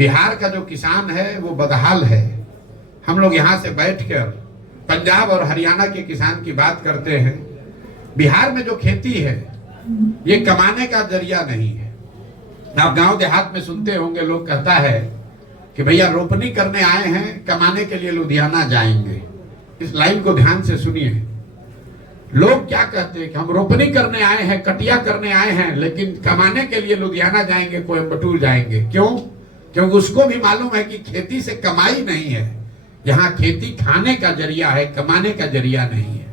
बिहार का जो किसान है वो बदहाल है। हम लोग यहाँ से बैठकर पंजाब और हरियाणा के किसान की बात करते हैं। बिहार में जो खेती है ये कमाने का जरिया नहीं है। आप गांव देहात में सुनते होंगे, लोग कहता है कि भैया रोपनी करने आए हैं, कमाने के लिए लुधियाना जाएंगे। इस लाइन को ध्यान से सुनिए। लोग क्या कहते हैं कि हम रोपनी करने आए हैं, कटिया करने आए हैं, लेकिन कमाने के लिए लुधियाना जाएंगे, कोयम्बटूर जाएंगे। क्यों? क्योंकि उसको भी मालूम है कि खेती से कमाई नहीं है। यहाँ खेती खाने का जरिया है, कमाने का जरिया नहीं है।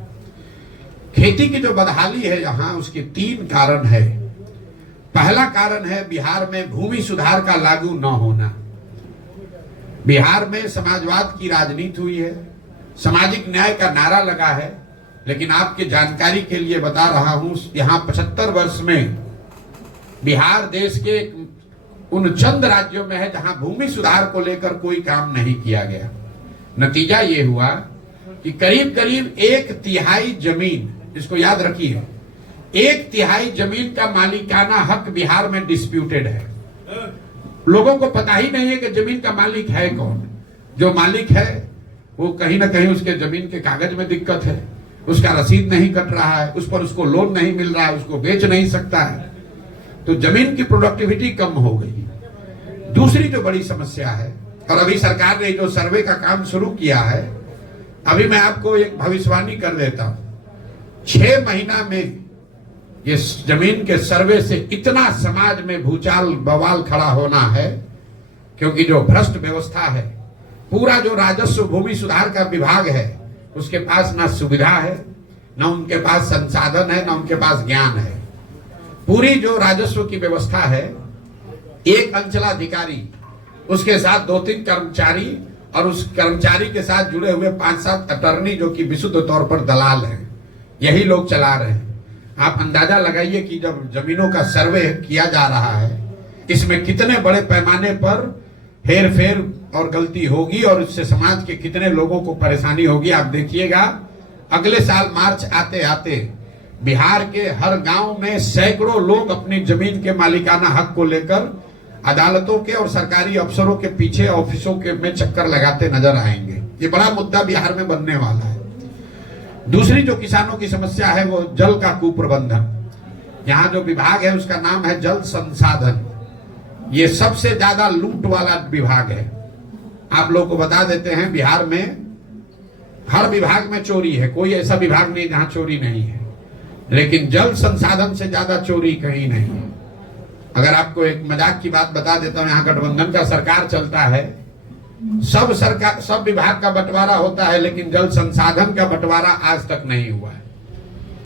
खेती की जो बदहाली है यहाँ, उसके 3 कारण है। पहला कारण है बिहार में भूमि सुधार का लागू न होना। बिहार में समाजवाद की राजनीति हुई है, सामाजिक न्याय का नारा लगा है, लेकिन आपके जानकारी के लिए बता रहा हूं, यहाँ 75 वर्ष में बिहार देश के उन चंद राज्यों में है जहां भूमि सुधार को लेकर कोई काम नहीं किया गया। नतीजा ये हुआ कि करीब करीब 1/3 जमीन, इसको याद रखिए, 1/3 जमीन का मालिकाना हक बिहार में डिस्प्यूटेड है। लोगों को पता ही नहीं है कि जमीन का मालिक है कौन। जो मालिक है वो कहीं ना कहीं उसके जमीन के कागज में दिक्कत है, उसका रसीद नहीं कट रहा है, उस पर उसको लोन नहीं मिल रहा है, उसको बेच नहीं सकता है, तो जमीन की प्रोडक्टिविटी कम हो गई। दूसरी जो बड़ी समस्या है, और अभी सरकार ने जो सर्वे का काम शुरू किया है, अभी मैं आपको एक भविष्यवाणी कर देता हूं, 6 महीना में ये जमीन के सर्वे से इतना समाज में भूचाल बवाल खड़ा होना है, क्योंकि जो भ्रष्ट व्यवस्था है, पूरा जो राजस्व भूमि सुधार का विभाग है, उसके पास ना सुविधा है, ना उनके पास संसाधन है, ना उनके पास ज्ञान है। पूरी जो राजस्व की व्यवस्था है, एक अंचलाधिकारी, उसके साथ 2-3 कर्मचारी, और उस कर्मचारी के साथ जुड़े हुए 5-7 अटर्नी जो कि विशुद्ध तौर पर दलाल हैं, यही लोग चला रहे हैं। आप अंदाजा लगाइए कि जब जमीनों का सर्वे किया जा रहा है, इसमें कितने बड़े पैमाने पर हेर फेर और गलती होगी, और इससे समाज के कितने लोगों को परेशानी होगी। आप देखिएगा, अगले साल मार्च आते आते बिहार के हर गांव में सैकड़ों लोग अपनी जमीन के मालिकाना हक को लेकर अदालतों के और सरकारी अफसरों के पीछे, ऑफिसों के में चक्कर लगाते नजर आएंगे। ये बड़ा मुद्दा बिहार में बनने वाला है। दूसरी जो किसानों की समस्या है वो जल का कुप्रबंधन। यहाँ जो विभाग है उसका नाम है जल संसाधन। ये सबसे ज्यादा लूट वाला विभाग है। आप लोग को बता देते हैं, बिहार में हर विभाग में चोरी है, कोई ऐसा विभाग नहीं जहां चोरी नहीं है, लेकिन जल संसाधन से ज्यादा चोरी कहीं नहीं है। अगर आपको एक मजाक की बात बता देता हूं, यहाँ गठबंधन का सरकार चलता है, सब विभाग का बंटवारा होता है, लेकिन जल संसाधन का बंटवारा आज तक नहीं हुआ है।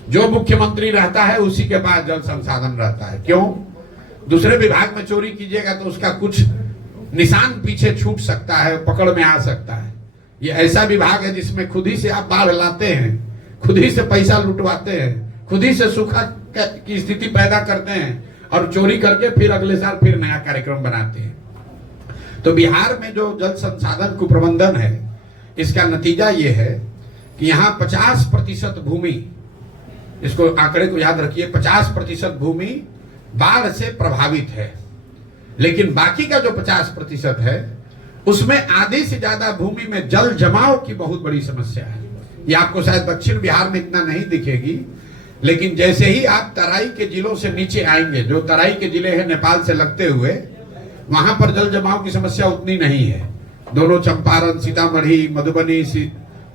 जो मुख्यमंत्री रहता है उसी के पास जल संसाधन रहता है। क्यों? दूसरे विभाग में चोरी कीजिएगा तो उसका कुछ निशान पीछे छूट सकता है, पकड़ में आ सकता है। ये ऐसा विभाग है जिसमें खुद ही से आप बाढ़ लाते हैं, खुद ही से पैसा लुटवाते हैं, खुद ही से सूखा की स्थिति पैदा करते हैं, और चोरी करके फिर अगले साल फिर नया कार्यक्रम बनाते हैं। तो बिहार में जो जल संसाधन कुप्रबंधन है, इसका नतीजा ये है कि यहाँ 50% भूमि, इसको आंकड़े को याद रखिए, 50% भूमि बाढ़ से प्रभावित है, लेकिन बाकी का जो 50% है उसमें आधी से ज्यादा भूमि में जल जमाव की बहुत बड़ी समस्या है। ये आपको शायद दक्षिण बिहार में इतना नहीं दिखेगी, लेकिन जैसे ही आप तराई के जिलों से नीचे आएंगे, जो तराई के जिले हैं नेपाल से लगते हुए, वहां पर जल जमाव की समस्या उतनी नहीं है। दोनों चंपारण, सीतामढ़ी, मधुबनी,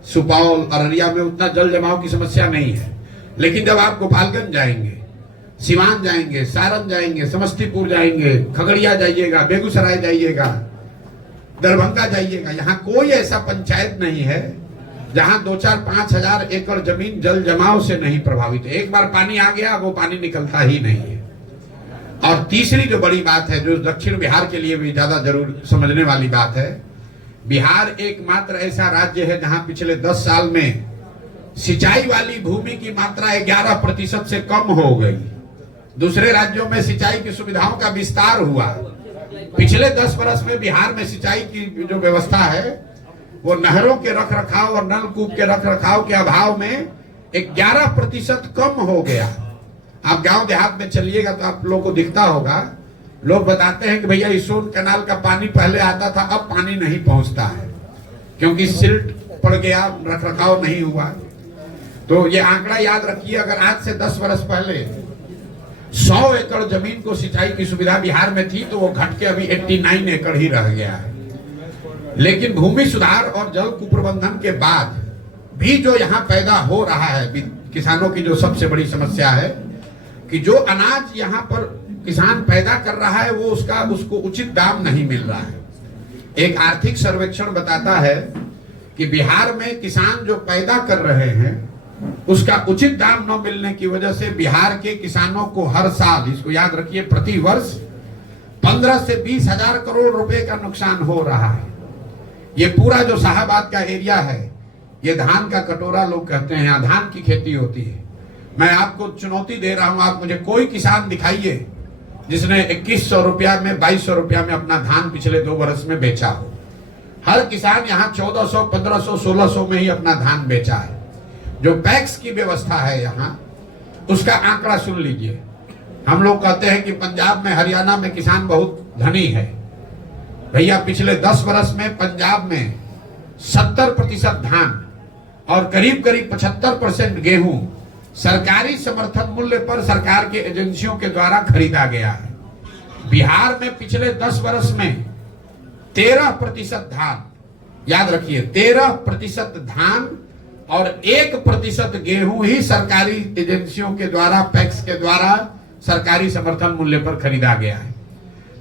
सुपौल, अररिया में उतना जल जमाव की समस्या नहीं है। लेकिन जब आप गोपालगंज जाएंगे, सिवान जाएंगे, सारण जाएंगे, समस्तीपुर जाएंगे, खगड़िया जाइएगा, बेगूसराय जाइएगा, दरभंगा जाइएगा, यहाँ कोई ऐसा पंचायत नहीं है जहां 2-4-5 हजार एकड़ जमीन जल जमाव से नहीं प्रभावित है। एक बार पानी आ गया, वो पानी निकलता ही नहीं है। और तीसरी जो बड़ी बात है, जो दक्षिण बिहार के लिए भी ज्यादा जरूर समझने वाली बात है, बिहार एकमात्र ऐसा राज्य है जहां पिछले 10 साल में सिंचाई वाली भूमि की मात्रा 11% से कम हो गई। दूसरे राज्यों में सिंचाई की सुविधाओं का विस्तार हुआ। पिछले 10 वर्ष में बिहार में सिंचाई की जो व्यवस्था है, वो नहरों के रखरखाव और नलकूप के रखरखाव के अभाव में 11% कम हो गया। आप गांव देहात में चलिएगा तो आप लोगों को दिखता होगा, लोग बताते हैं कि भैया इस सोन कैनाल का पानी पहले आता था, अब पानी नहीं पहुंचता है क्योंकि सिल्ट पड़ गया, रखरखाव नहीं हुआ। तो ये आंकड़ा याद रखिए, अगर आज से 10 वर्ष पहले 100 एकड़ जमीन को सिंचाई की सुविधा बिहार में थी तो वो घट के अभी 89 एकड़ ही रह गया है। लेकिन भूमि सुधार और जल कुप्रबंधन के बाद भी जो यहाँ पैदा हो रहा है, किसानों की जो सबसे बड़ी समस्या है कि जो अनाज यहाँ पर किसान पैदा कर रहा है वो उसको उचित दाम नहीं मिल रहा है। एक आर्थिक सर्वेक्षण बताता है कि बिहार में किसान जो पैदा कर रहे हैं उसका उचित दाम न मिलने की वजह से बिहार के किसानों को हर साल, इसको याद रखिए, प्रति वर्ष 15 से 20 हजार करोड़ रुपए का नुकसान हो रहा है। ये पूरा जो शाहबाद का एरिया है, ये धान का कटोरा लोग कहते हैं, यहाँ धान की खेती होती है। मैं आपको चुनौती दे रहा हूं, आप मुझे कोई किसान दिखाइए जिसने 2100 रुपया में, 2200 रुपया में अपना धान पिछले 2 वर्ष में बेचा हो। हर किसान यहाँ 1400, 1500, 1600 में ही अपना धान बेचा है। जो पैक्स की व्यवस्था है यहाँ, उसका आंकड़ा सुन लीजिए। हम लोग कहते हैं कि पंजाब में, हरियाणा में किसान बहुत धनी है। भैया पिछले 10 वर्ष में पंजाब में 70% धान और करीब करीब 75% गेहूं सरकारी समर्थन मूल्य पर सरकार के एजेंसियों के द्वारा खरीदा गया है। बिहार में पिछले 10 वर्ष में 13% धान, याद रखिए 13% धान और 1% गेहूं ही सरकारी एजेंसियों के द्वारा, पैक्स के द्वारा सरकारी समर्थन मूल्य पर खरीदा गया है।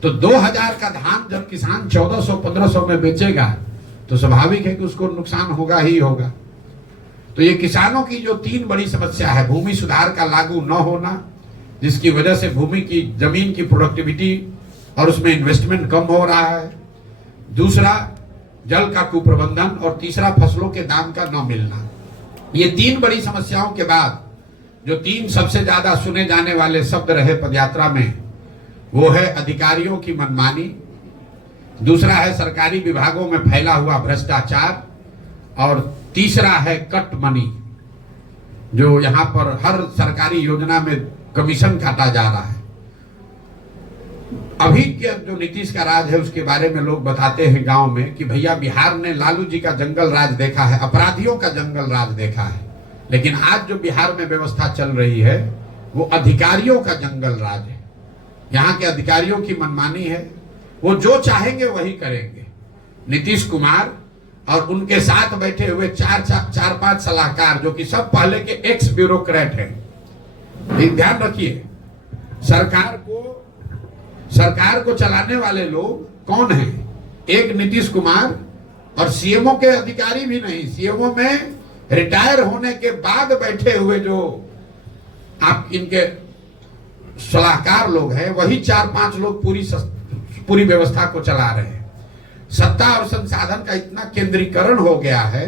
तो 2000 का धान जब किसान 1400-1500 में बेचेगा तो स्वाभाविक है कि उसको नुकसान होगा ही होगा। तो ये किसानों की जो 3 बड़ी समस्या है, भूमि सुधार का लागू न होना, जिसकी वजह से भूमि की, जमीन की प्रोडक्टिविटी और उसमें इन्वेस्टमेंट कम हो रहा है, दूसरा जल का कुप्रबंधन और तीसरा फसलों के दाम का न मिलना। ये 3 बड़ी समस्याओं के बाद जो 3 सबसे ज्यादा सुने जाने वाले शब्द रहे पदयात्रा में, वो है अधिकारियों की मनमानी, दूसरा है सरकारी विभागों में फैला हुआ भ्रष्टाचार और तीसरा है कट मनी, जो यहाँ पर हर सरकारी योजना में कमीशन काटा जा रहा है। अभी के जो नीतीश का राज है उसके बारे में लोग बताते हैं गांव में कि भैया बिहार ने लालू जी का जंगल राज देखा है, अपराधियों का जंगल राज देखा है, लेकिन आज जो बिहार में व्यवस्था चल रही है वो अधिकारियों का जंगल राज है। यहाँ के अधिकारियों की मनमानी है, वो जो चाहेंगे वही करेंगे। नीतीश कुमार और उनके साथ बैठे हुए 4-5 सलाहकार, जो कि सब पहले के एक्स ब्यूरोक्रेट हैं। ध्यान रखिए, सरकार को चलाने वाले लोग कौन हैं? एक नीतीश कुमार और सीएमओ के अधिकारी भी नहीं, सीएमओ में रिटायर होने के बाद बैठे हुए जो आप इनके सलाहकार लोग हैं, वही 4-5 लोग पूरी व्यवस्था को चला रहे हैं। सत्ता और संसाधन का इतना केंद्रीकरण हो गया है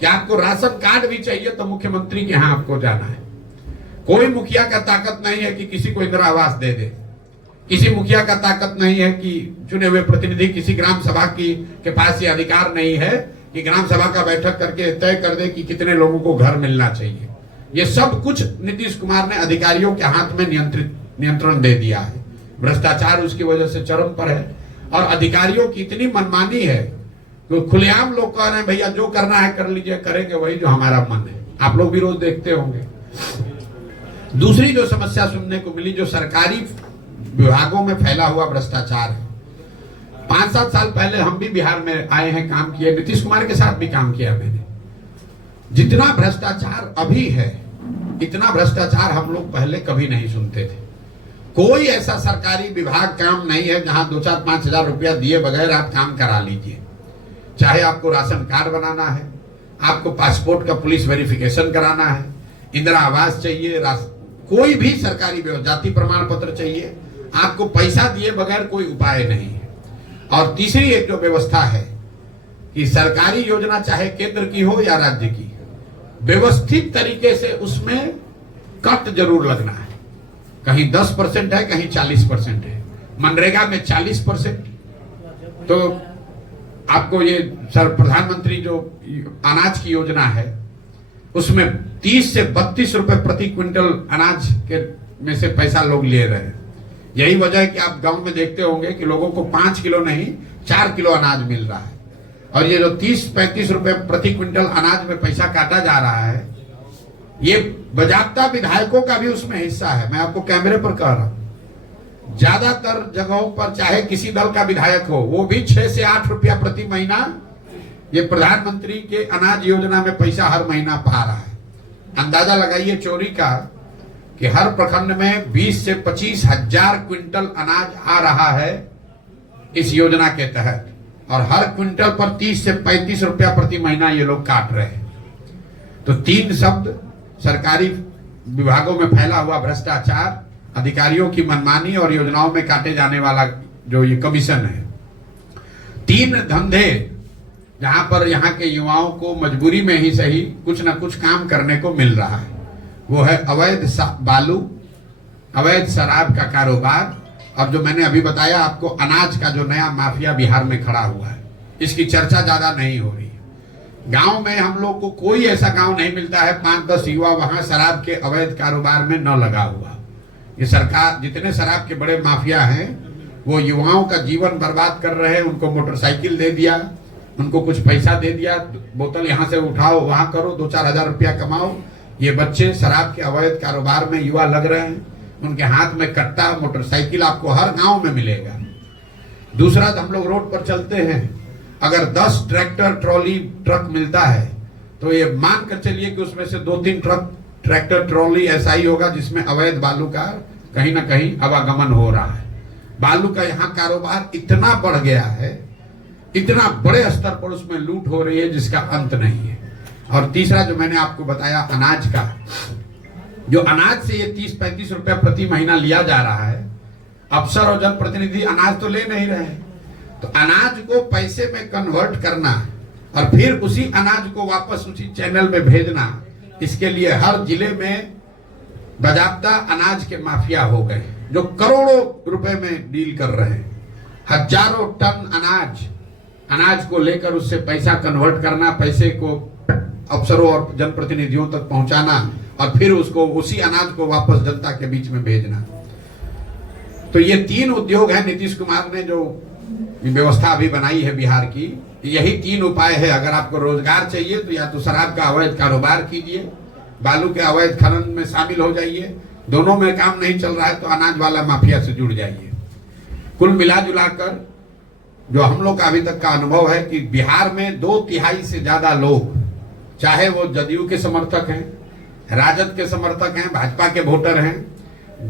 कि आपको राशन कार्ड भी चाहिए तो मुख्यमंत्री के यहाँ आपको जाना है। कोई मुखिया का ताकत नहीं है कि किसी को इंदिरा आवास दे दे, किसी मुखिया का ताकत नहीं है कि चुने हुए प्रतिनिधि, किसी ग्राम सभा के पास ये अधिकार नहीं है कि ग्राम सभा का बैठक करके तय कर दे कि कितने लोगों को घर मिलना चाहिए। ये सब कुछ नीतीश कुमार ने अधिकारियों के हाथ में नियंत्रण दे दिया है। भ्रष्टाचार उसकी वजह से चरम पर है और अधिकारियों की इतनी मनमानी है कि खुलेआम लोग कह रहे हैं भैया जो करना है कर लीजिए, करेंगे वही जो हमारा मन है। आप लोग भी रोज देखते होंगे। दूसरी जो समस्या सुनने को मिली, जो सरकारी विभागों में फैला हुआ भ्रष्टाचार है। 5-7 साल पहले हम भी बिहार में आए हैं, काम किए, नीतीश कुमार के साथ भी काम किया मैंने। जितना भ्रष्टाचार अभी है, इतना भ्रष्टाचार हम लोग पहले कभी नहीं सुनते थे। कोई ऐसा सरकारी विभाग काम नहीं है जहां 2-4-5 हजार रुपया दिए बगैर आप काम करा लीजिए। चाहे आपको राशन कार्ड बनाना है, आपको पासपोर्ट का पुलिस वेरिफिकेशन कराना है, इंदिरा आवास चाहिए, कोई भी सरकारी व्यवस्था, जाति प्रमाण पत्र चाहिए, आपको पैसा दिए बगैर कोई उपाय नहीं है। और तीसरी एक जो व्यवस्था है कि सरकारी योजना चाहे केंद्र की हो या राज्य की, व्यवस्थित तरीके से उसमें कट जरूर लगना है। कहीं 10% है, कहीं 40% है। मनरेगा में 40%, तो आपको ये प्रधानमंत्री जो अनाज की योजना है उसमें 30 से 32 रुपए प्रति क्विंटल अनाज के में से पैसा लोग ले रहे हैं। यही वजह है कि आप गांव में देखते होंगे कि लोगों को 5 किलो नहीं 4 किलो अनाज मिल रहा है। और ये जो 30-35 रुपए प्रति क्विंटल अनाज में पैसा काटा जा रहा है, ये बजाबता विधायकों का भी उसमें हिस्सा है। मैं आपको कैमरे पर कह रहा हूं, ज्यादातर जगहों पर चाहे किसी दल का विधायक हो, वो भी 6 से 8 रुपया प्रति महीना ये प्रधानमंत्री के अनाज योजना में पैसा हर महीना पा रहा है। अंदाजा लगाइए चोरी का कि हर प्रखंड में 20 से 25 हजार क्विंटल अनाज आ रहा है इस योजना के तहत, और हर क्विंटल पर 30 से 35 रुपया प्रति महीना ये लोग काट रहे हैं। तो 3 शब्द सरकारी विभागों में फैला हुआ भ्रष्टाचार, अधिकारियों की मनमानी और योजनाओं में काटे जाने वाला जो ये कमीशन है। 3 धंधे जहां पर यहाँ के युवाओं को मजबूरी में ही सही कुछ ना कुछ काम करने को मिल रहा है, वो है अवैध बालू, अवैध शराब का कारोबार, और जो मैंने अभी बताया आपको अनाज का जो नया माफिया बिहार में खड़ा हुआ है, इसकी चर्चा ज्यादा नहीं हो रही। गांव में हम लोग को कोई ऐसा गांव नहीं मिलता है 5-10 युवा वहां शराब के अवैध कारोबार में न लगा हुआ। ये सरकार जितने शराब के बड़े माफिया हैं वो युवाओं का जीवन बर्बाद कर रहे हैं। उनको मोटरसाइकिल दे दिया, उनको कुछ पैसा दे दिया, बोतल यहाँ से उठाओ वहां करो, 2-4 हजार रुपया कमाओ। ये बच्चे शराब के अवैध कारोबार में युवा लग रहे हैं। उनके हाथ में कट्टा, मोटरसाइकिल आपको हर गांव में मिलेगा। दूसरा, हम लोग रोड पर चलते हैं, अगर 10 ट्रैक्टर ट्रॉली ट्रक मिलता है तो ये मान कर चलिए कि उसमें से 2-3 ट्रक ट्रैक्टर ट्रॉली ऐसा ही होगा जिसमें अवैध बालू का कहीं ना कहीं आवागमन हो रहा है। बालू का यहाँ कारोबार इतना बढ़ गया है, इतना बड़े स्तर पर उसमें लूट हो रही है जिसका अंत नहीं है। और तीसरा जो मैंने आपको बताया अनाज का, जो अनाज से ये 30-35 रुपया प्रति महीना लिया जा रहा है, अफसर और जनप्रतिनिधि अनाज तो ले नहीं रहे, तो अनाज को पैसे में कन्वर्ट करना और फिर उसी अनाज को वापस उसी चैनल में भेजना, इसके लिए हर जिले में बाजाबता अनाज के माफिया हो गए जो करोड़ों रुपए में डील कर रहे हैं। हजारों टन अनाज को लेकर उससे पैसा कन्वर्ट करना, पैसे को अफसरों और जनप्रतिनिधियों तक पहुंचाना और फिर उसको उसी अनाज को वापस जनता के बीच में भेजना। तो ये 3 उद्योग है नीतीश कुमार ने जो व्यवस्था अभी बनाई है बिहार की। यही 3 उपाय है। अगर आपको रोजगार चाहिए तो या तो शराब का अवैध कारोबार कीजिए, बालू के अवैध खनन में शामिल हो जाइए, दोनों में काम नहीं चल रहा है तो अनाज वाला माफिया से जुड़ जाइए। कुल मिला जुलाकर जो हम लोग का अभी तक का अनुभव है कि बिहार में 2/3 से ज्यादा लोग, चाहे वो जदयू के समर्थक हैं, राजद के समर्थक हैं, भाजपा के वोटर हैं,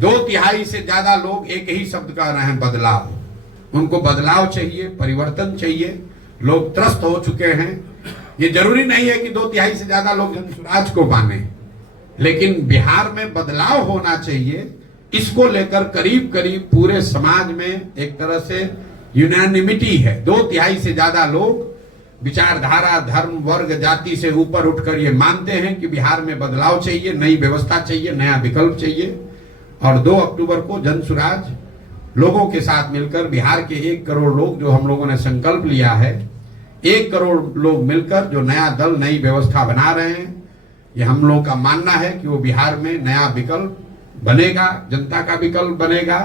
2/3 से ज्यादा लोग एक ही शब्द कह रहे हैं, बदलाव। उनको बदलाव चाहिए, परिवर्तन चाहिए। लोग त्रस्त हो चुके हैं। ये जरूरी नहीं है कि 2/3 से ज्यादा लोग जनसुराज को माने, लेकिन बिहार में बदलाव होना चाहिए। इसको लेकर करीब करीब पूरे समाज में एक तरह से यूनानिमिटी है। 2/3 से ज्यादा लोग विचारधारा, धर्म, वर्ग, जाति से ऊपर उठकर ये मानते हैं कि बिहार में बदलाव चाहिए, नई व्यवस्था चाहिए, नया विकल्प चाहिए। और 2 अक्टूबर को जनसुराज लोगों के साथ मिलकर बिहार के 1 करोड़ लोग, जो हम लोगों ने संकल्प लिया है, 1 करोड़ लोग मिलकर जो नया दल, नई व्यवस्था बना रहे हैं, ये हम लोगों का मानना है कि वो बिहार में नया विकल्प बनेगा, जनता का विकल्प बनेगा।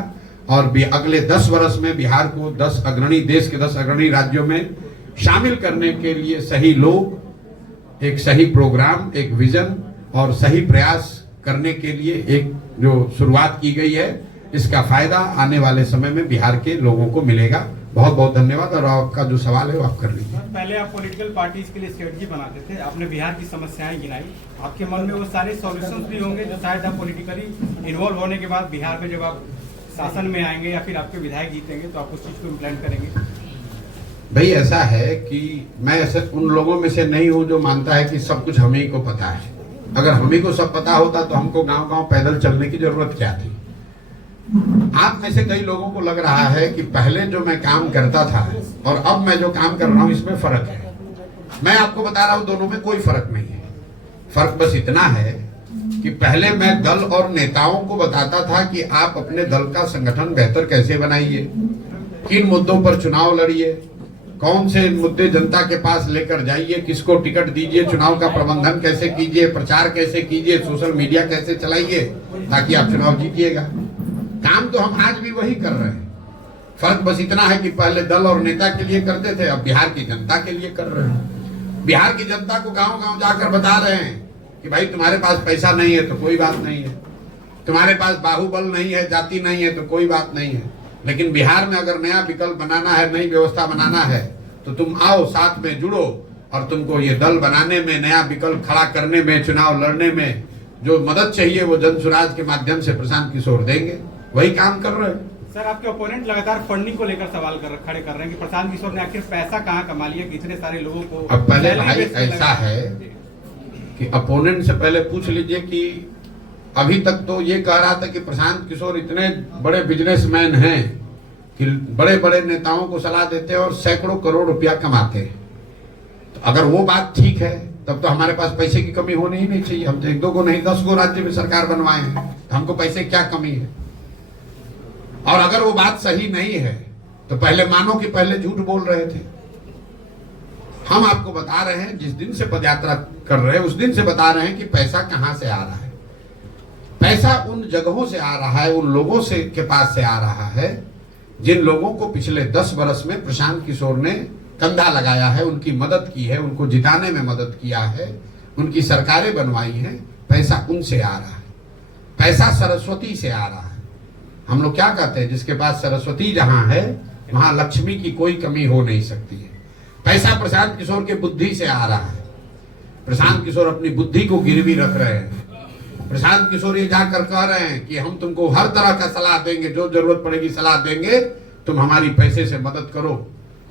और अगले 10 वर्ष में बिहार को देश के 10 अग्रणी राज्यों में शामिल करने के लिए सही लोग, एक सही प्रोग्राम, एक विजन और सही प्रयास करने के लिए एक जो शुरुआत की गई है, इसका फायदा आने वाले समय में बिहार के लोगों को मिलेगा। बहुत बहुत धन्यवाद। और आपका जो सवाल है वो आप कर लीजिए। पहले आप पॉलिटिकल पार्टीज के लिए स्ट्रेटजी बनाते थे, आपने बिहार की समस्याएं गिनाई, आपके मन में वो सारे सॉल्यूशंस भी होंगे जो शायद आप पॉलिटिकली इन्वॉल्व होने के बाद बिहार में जब आप शासन में आएंगे या फिर आपके विधायक जीतेंगे तो आप उस चीज को इम्प्लीमेंट करेंगे। भाई ऐसा है कि मैं ऐसे उन लोगों में से नहीं हूं जो मानता है कि सब कुछ हम ही को पता है। अगर हम ही को सब पता होता तो हमको गांव-गांव पैदल चलने की जरूरत क्या थी। आप में से कई लोगों को लग रहा है कि पहले जो मैं काम करता था और अब मैं जो काम कर रहा हूं इसमें फर्क है। मैं आपको बता रहा हूं दोनों में कोई फर्क नहीं है। फर्क बस इतना है कि पहले मैं दल और नेताओं को बताता था कि आप अपने दल का संगठन बेहतर कैसे बनाइए, किन मुद्दों पर चुनाव लड़िए, कौन से मुद्दे जनता के पास लेकर जाइए, किसको टिकट दीजिए, चुनाव का प्रबंधन कैसे कीजिए, प्रचार कैसे कीजिए, सोशल मीडिया कैसे चलाइए ताकि आप चुनाव जीतिएगा। काम तो हम आज भी वही कर रहे हैं। फर्क बस इतना है कि पहले दल और नेता के लिए करते थे, अब बिहार की जनता के लिए कर रहे हैं। बिहार की जनता को गांव-गांव जाकर बता रहे हैं कि भाई तुम्हारे पास पैसा नहीं है तो कोई बात नहीं है, तुम्हारे पास बाहुबल नहीं है, जाति नहीं है तो कोई बात नहीं है, लेकिन बिहार में अगर नया विकल्प बनाना है, नई व्यवस्था बनाना है तो तुम आओ, साथ में जुड़ो, और तुमको ये दल बनाने में, नया विकल्प खड़ा करने में, चुनाव लड़ने में जो मदद चाहिए वो जनसुराज के माध्यम से प्रशांत किशोर देंगे। वही काम कर रहे हैं। सर, आपके ओपोनेंट लगातार फंडिंग को लेकर सवाल खड़े कर रहे हैं कि प्रशांत किशोर ने आखिर पैसा कहाँ कमा लिया कि इतने सारे लोगों को। अब पहले भाई ऐसा है कि अपोनेंट से पहले पूछ लीजिए कि अभी तक तो ये कह रहा था कि प्रशांत किशोर इतने बड़े बिजनेसमैन हैं कि बड़े बड़े नेताओं को सलाह देते हैं और सैकड़ों करोड़ रुपया कमाते हैं। तो अगर वो बात ठीक है तब तो हमारे पास पैसे की कमी होनी ही नहीं चाहिए। हम तो 1-2 को नहीं 10 को राज्य में सरकार बनवाए हैं, तो हमको पैसे क्या कमी है। और अगर वो बात सही नहीं है तो पहले मानो कि पहले झूठ बोल रहे थे। हम आपको बता रहे हैं, जिस दिन से पदयात्रा कर रहे हैं उस दिन से बता रहे हैं कि पैसा कहां से आ रहा है। पैसा उन जगहों से आ रहा है, उन लोगों से के पास से आ रहा है जिन लोगों को पिछले 10 वर्ष में प्रशांत किशोर ने कंधा लगाया है, उनकी मदद की है, उनको जिताने में मदद किया है, उनकी सरकारें बनवाई हैं। पैसा उनसे आ रहा है, पैसा सरस्वती से आ रहा है। हम लोग क्या कहते हैं, जिसके पास सरस्वती जहां है वहां लक्ष्मी की कोई कमी हो नहीं सकती है। पैसा प्रशांत किशोर के बुद्धि से आ रहा है। प्रशांत किशोर अपनी बुद्धि को गिरवी रख रहे हैं। प्रशांत किशोर ये जाकर कह रहे हैं कि हम तुमको हर तरह का सलाह देंगे, जो जरूरत पड़ेगी सलाह देंगे, तुम हमारी पैसे से मदद करो।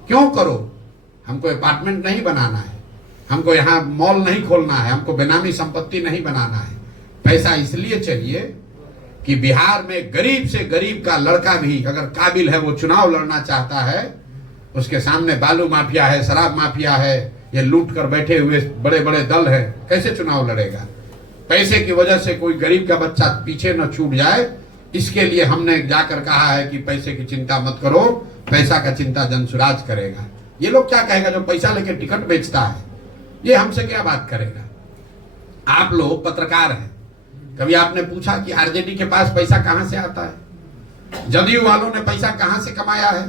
क्यों करो? हमको अपार्टमेंट नहीं बनाना है, हमको यहाँ मॉल नहीं खोलना है, हमको बेनामी संपत्ति नहीं बनाना है। पैसा इसलिए चाहिए कि बिहार में गरीब से गरीब का लड़का भी अगर काबिल है, वो चुनाव लड़ना चाहता है, उसके सामने बालू माफिया है, शराब माफिया है, ये लूट कर बैठे हुए बड़े बड़े दल है, कैसे चुनाव लड़ेगा? पैसे की वजह से कोई गरीब का बच्चा पीछे न छूट जाए, इसके लिए हमने जाकर कहा है कि पैसे की चिंता मत करो, पैसा का चिंता जनसुराज करेगा। ये लोग क्या कहेगा जो पैसा लेके टिकट बेचता है, ये हमसे क्या बात करेगा? आप लोग पत्रकार हैं, कभी आपने पूछा कि आरजेडी के पास पैसा कहां से आता है? जदयू वालों ने पैसा कहां से कमाया है?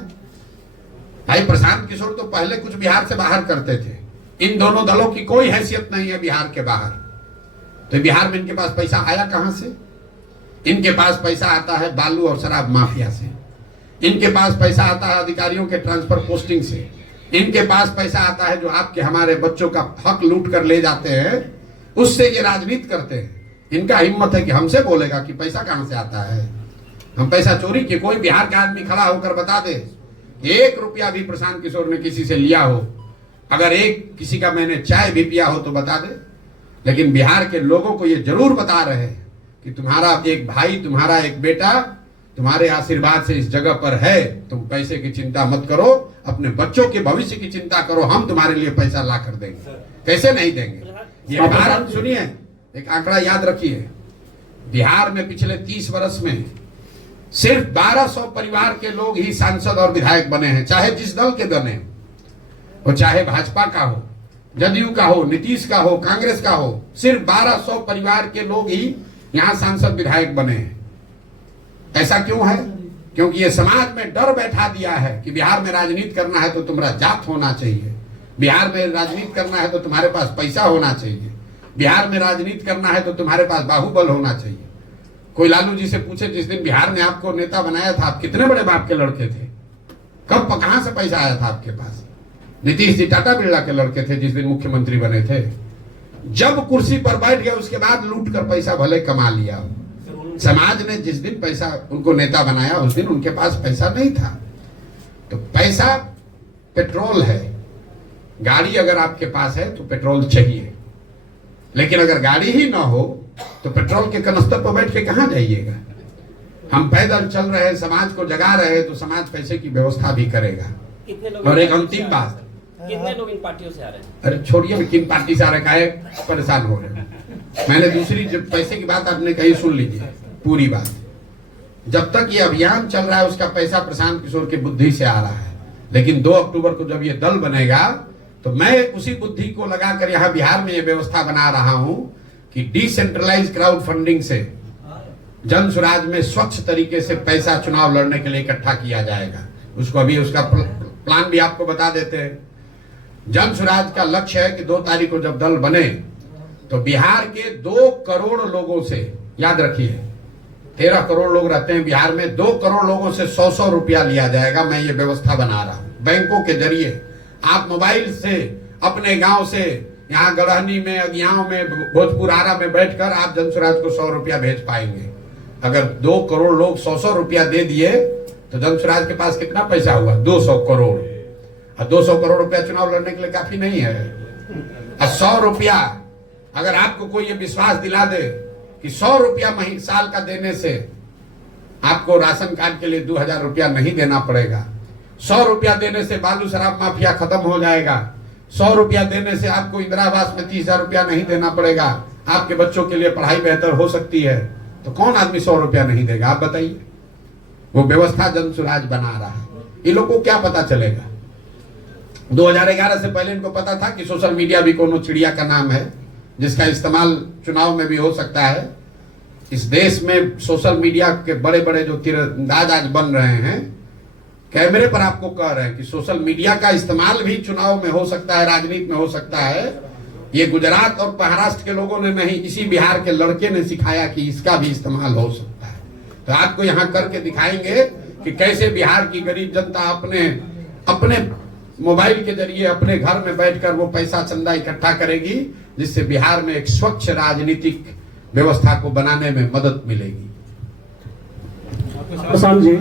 भाई प्रशांत किशोर तो पहले कुछ बिहार से बाहर करते थे। इन दोनों दलों की कोई हैसियत नहीं है बिहार के बाहर, तो बिहार में इनके पास पैसा आया कहां से? इनके पास पैसा आता है बालू और शराब माफिया से, इनके पास पैसा आता है अधिकारियों के ट्रांसफर पोस्टिंग से, इनके पास पैसा आता है जो आपके हमारे बच्चों का हक लूट कर ले जाते हैं, उससे ये राजनीति करते हैं। इनका हिम्मत है कि हमसे बोलेगा कि पैसा कहां से आता है? हम पैसा चोरी किए? कोई बिहार का आदमी खड़ा होकर बता दे 1 रुपया भी प्रशांत किशोर ने किसी से लिया हो, अगर एक किसी का मैंने चाय भी पिया हो तो बता दे। लेकिन बिहार के लोगों को ये जरूर बता रहे हैं कि तुम्हारा एक भाई, तुम्हारा एक बेटा तुम्हारे आशीर्वाद से इस जगह पर है, तुम पैसे की चिंता मत करो, अपने बच्चों के भविष्य की चिंता करो, हम तुम्हारे लिए पैसा ला कर देंगे। कैसे नहीं देंगे? ये बिहार, सुनिए एक आंकड़ा याद रखिए, बिहार में पिछले 30 वर्ष में सिर्फ 1200 परिवार के लोग ही सांसद और विधायक बने हैं, चाहे जिस दल के बने, वो चाहे भाजपा का हो, जदयू का हो, नीतीश का हो, कांग्रेस का हो, सिर्फ 1200 परिवार के लोग ही यहां सांसद विधायक बने हैं। ऐसा क्यों है? क्योंकि ये समाज में डर बैठा दिया है कि बिहार में राजनीति करना है तो तुम्हारा जात होना चाहिए, बिहार में राजनीति करना है तो तुम्हारे पास पैसा होना चाहिए, बिहार में राजनीति करना है तो तुम्हारे पास बाहुबल होना चाहिए। कोई लालू जी से पूछे, जिस दिन बिहार ने आपको नेता बनाया था, आप कितने बड़े बाप के लड़के थे? कब कहां से पैसा आया था आपके पास? नीतीश जी टाटा बिरला के लड़के थे जिस दिन मुख्यमंत्री बने थे। जब कुर्सी पर बैठ गए उसके बाद लूट कर पैसा भले कमा लिया। समाज ने जिस दिन पैसा उनको नेता बनाया उस दिन उनके पास पैसा नहीं था। तो पैसा पेट्रोल है, गाड़ी अगर आपके पास है तो पेट्रोल चाहिए, लेकिन अगर गाड़ी ही ना हो तो पेट्रोल के कनस्तर पर बैठ के कहां जाइएगा? हम पैदल चल रहे हैं, समाज को जगा रहे हैं, तो समाज पैसे की व्यवस्था भी करेगा। और एक अंतिम बात, कितने लोग इन पार्टियों से आ रहे हैं? अरे छोड़िए, किन पार्टी से आ रहे हैं, परेशान हो रहे हैं। मैंने दूसरी जब पैसे की बात आपने कही, सुन लीजिए पूरी बात। जब तक ये अभियान चल रहा है उसका पैसा प्रशांत किशोर की बुद्धि से आ रहा है, लेकिन 2 अक्टूबर को जब ये दल बनेगा तो मैं उसी बुद्धि को लगाकर यहाँ बिहार में ये व्यवस्था बना रहा हूं कि डिसेंट्रलाइज क्राउड फंडिंग से जन स्वराज में स्वच्छ तरीके से पैसा चुनाव लड़ने के लिए इकट्ठा किया जाएगा। उसको अभी उसका प्लान भी आपको बता देते हैं। जन स्वराज का लक्ष्य है कि 2 तारीख को जब दल बने तो बिहार के 2 करोड़ लोगों से, याद रखिए 13 करोड़ लोग रहते हैं बिहार में, 2 करोड़ लोगों से 100-100 रुपया लिया जाएगा। मैं ये व्यवस्था बना रहा हूं बैंकों के जरिए। आप मोबाइल से अपने गांव से, यहाँ गढ़हनी में, अगियाओं में, भोजपुर आरा में बैठकर आप जन स्वराज को 100 रुपया भेज पाएंगे। अगर 2 करोड़ लोग 100-100 रुपया दे दिए तो जन स्वराज के पास कितना पैसा हुआ? 200 करोड़। और 200 करोड़ रुपया चुनाव लड़ने के लिए काफी नहीं है। और 100 रुपया अगर आपको कोई ये विश्वास दिला दे कि 100 रुपया साल का देने से आपको राशन कार्ड के लिए 2000 रुपया नहीं देना पड़ेगा, 100 रुपया देने से बालू शराब माफिया खत्म हो जाएगा, 100 रुपया देने से आपको इंदिरा आवास में 30,000 रुपया नहीं देना पड़ेगा, आपके बच्चों के लिए पढ़ाई बेहतर हो सकती है, तो कौन आदमी 100 रुपया नहीं देगा? आप बताइए। वो व्यवस्था जन स्वराज बना रहा है। इन लोगों को क्या पता चलेगा? 2011 से पहले इनको पता था कि सोशल मीडिया भी कोनो चिड़िया का नाम है जिसका इस्तेमाल चुनाव में भी हो सकता है। इस देश में सोशल मीडिया के बड़े बड़े जो तीरंदाज आज बन रहे हैं, कैमरे पर आपको कह रहे हैं कि सोशल मीडिया का इस्तेमाल भी चुनाव में हो सकता है, राजनीति में हो सकता है। ये गुजरात और महाराष्ट्र के लोगों ने नहीं, इसी बिहार के लड़के ने सिखाया कि इसका भी इस्तेमाल हो सकता है। तो आपको यहाँ करके दिखाएंगे कि कैसे बिहार की गरीब जनता अपने मोबाइल के जरिए अपने घर में बैठकर वो पैसा चंदा इकट्ठा करेगी, जिससे बिहार में एक स्वच्छ राजनीतिक व्यवस्था को बनाने में मदद मिलेगी। प्रशांत जी,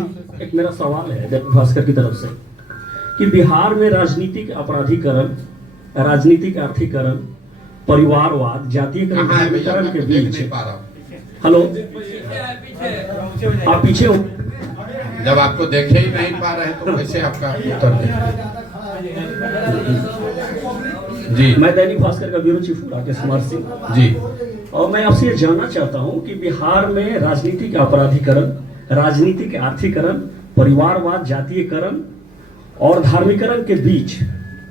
एक मेरा सवाल है दैनिक भास्कर की तरफ से कि बिहार में राजनीतिक अपराधीकरण, राजनीतिक आर्थिकरण, परिवारवाद, जातीयकरण, धार्मिकरण के बीच, हेलो आप पीछे हो, जब आपको देखे ही नहीं पा रहे तो कैसे आपका उत्तर दें? जी, मैं दैनिक भास्कर का ब्यूरो चीफ हूँ राकेश कुमार सिंह जी, और मैं आपसे ये जानना चाहता हूँ कि बिहार में राजनीतिक अपराधीकरण, राजनीतिक आर्थिकरण, परिवारवाद, जातीयकरण और धार्मिकरण के बीच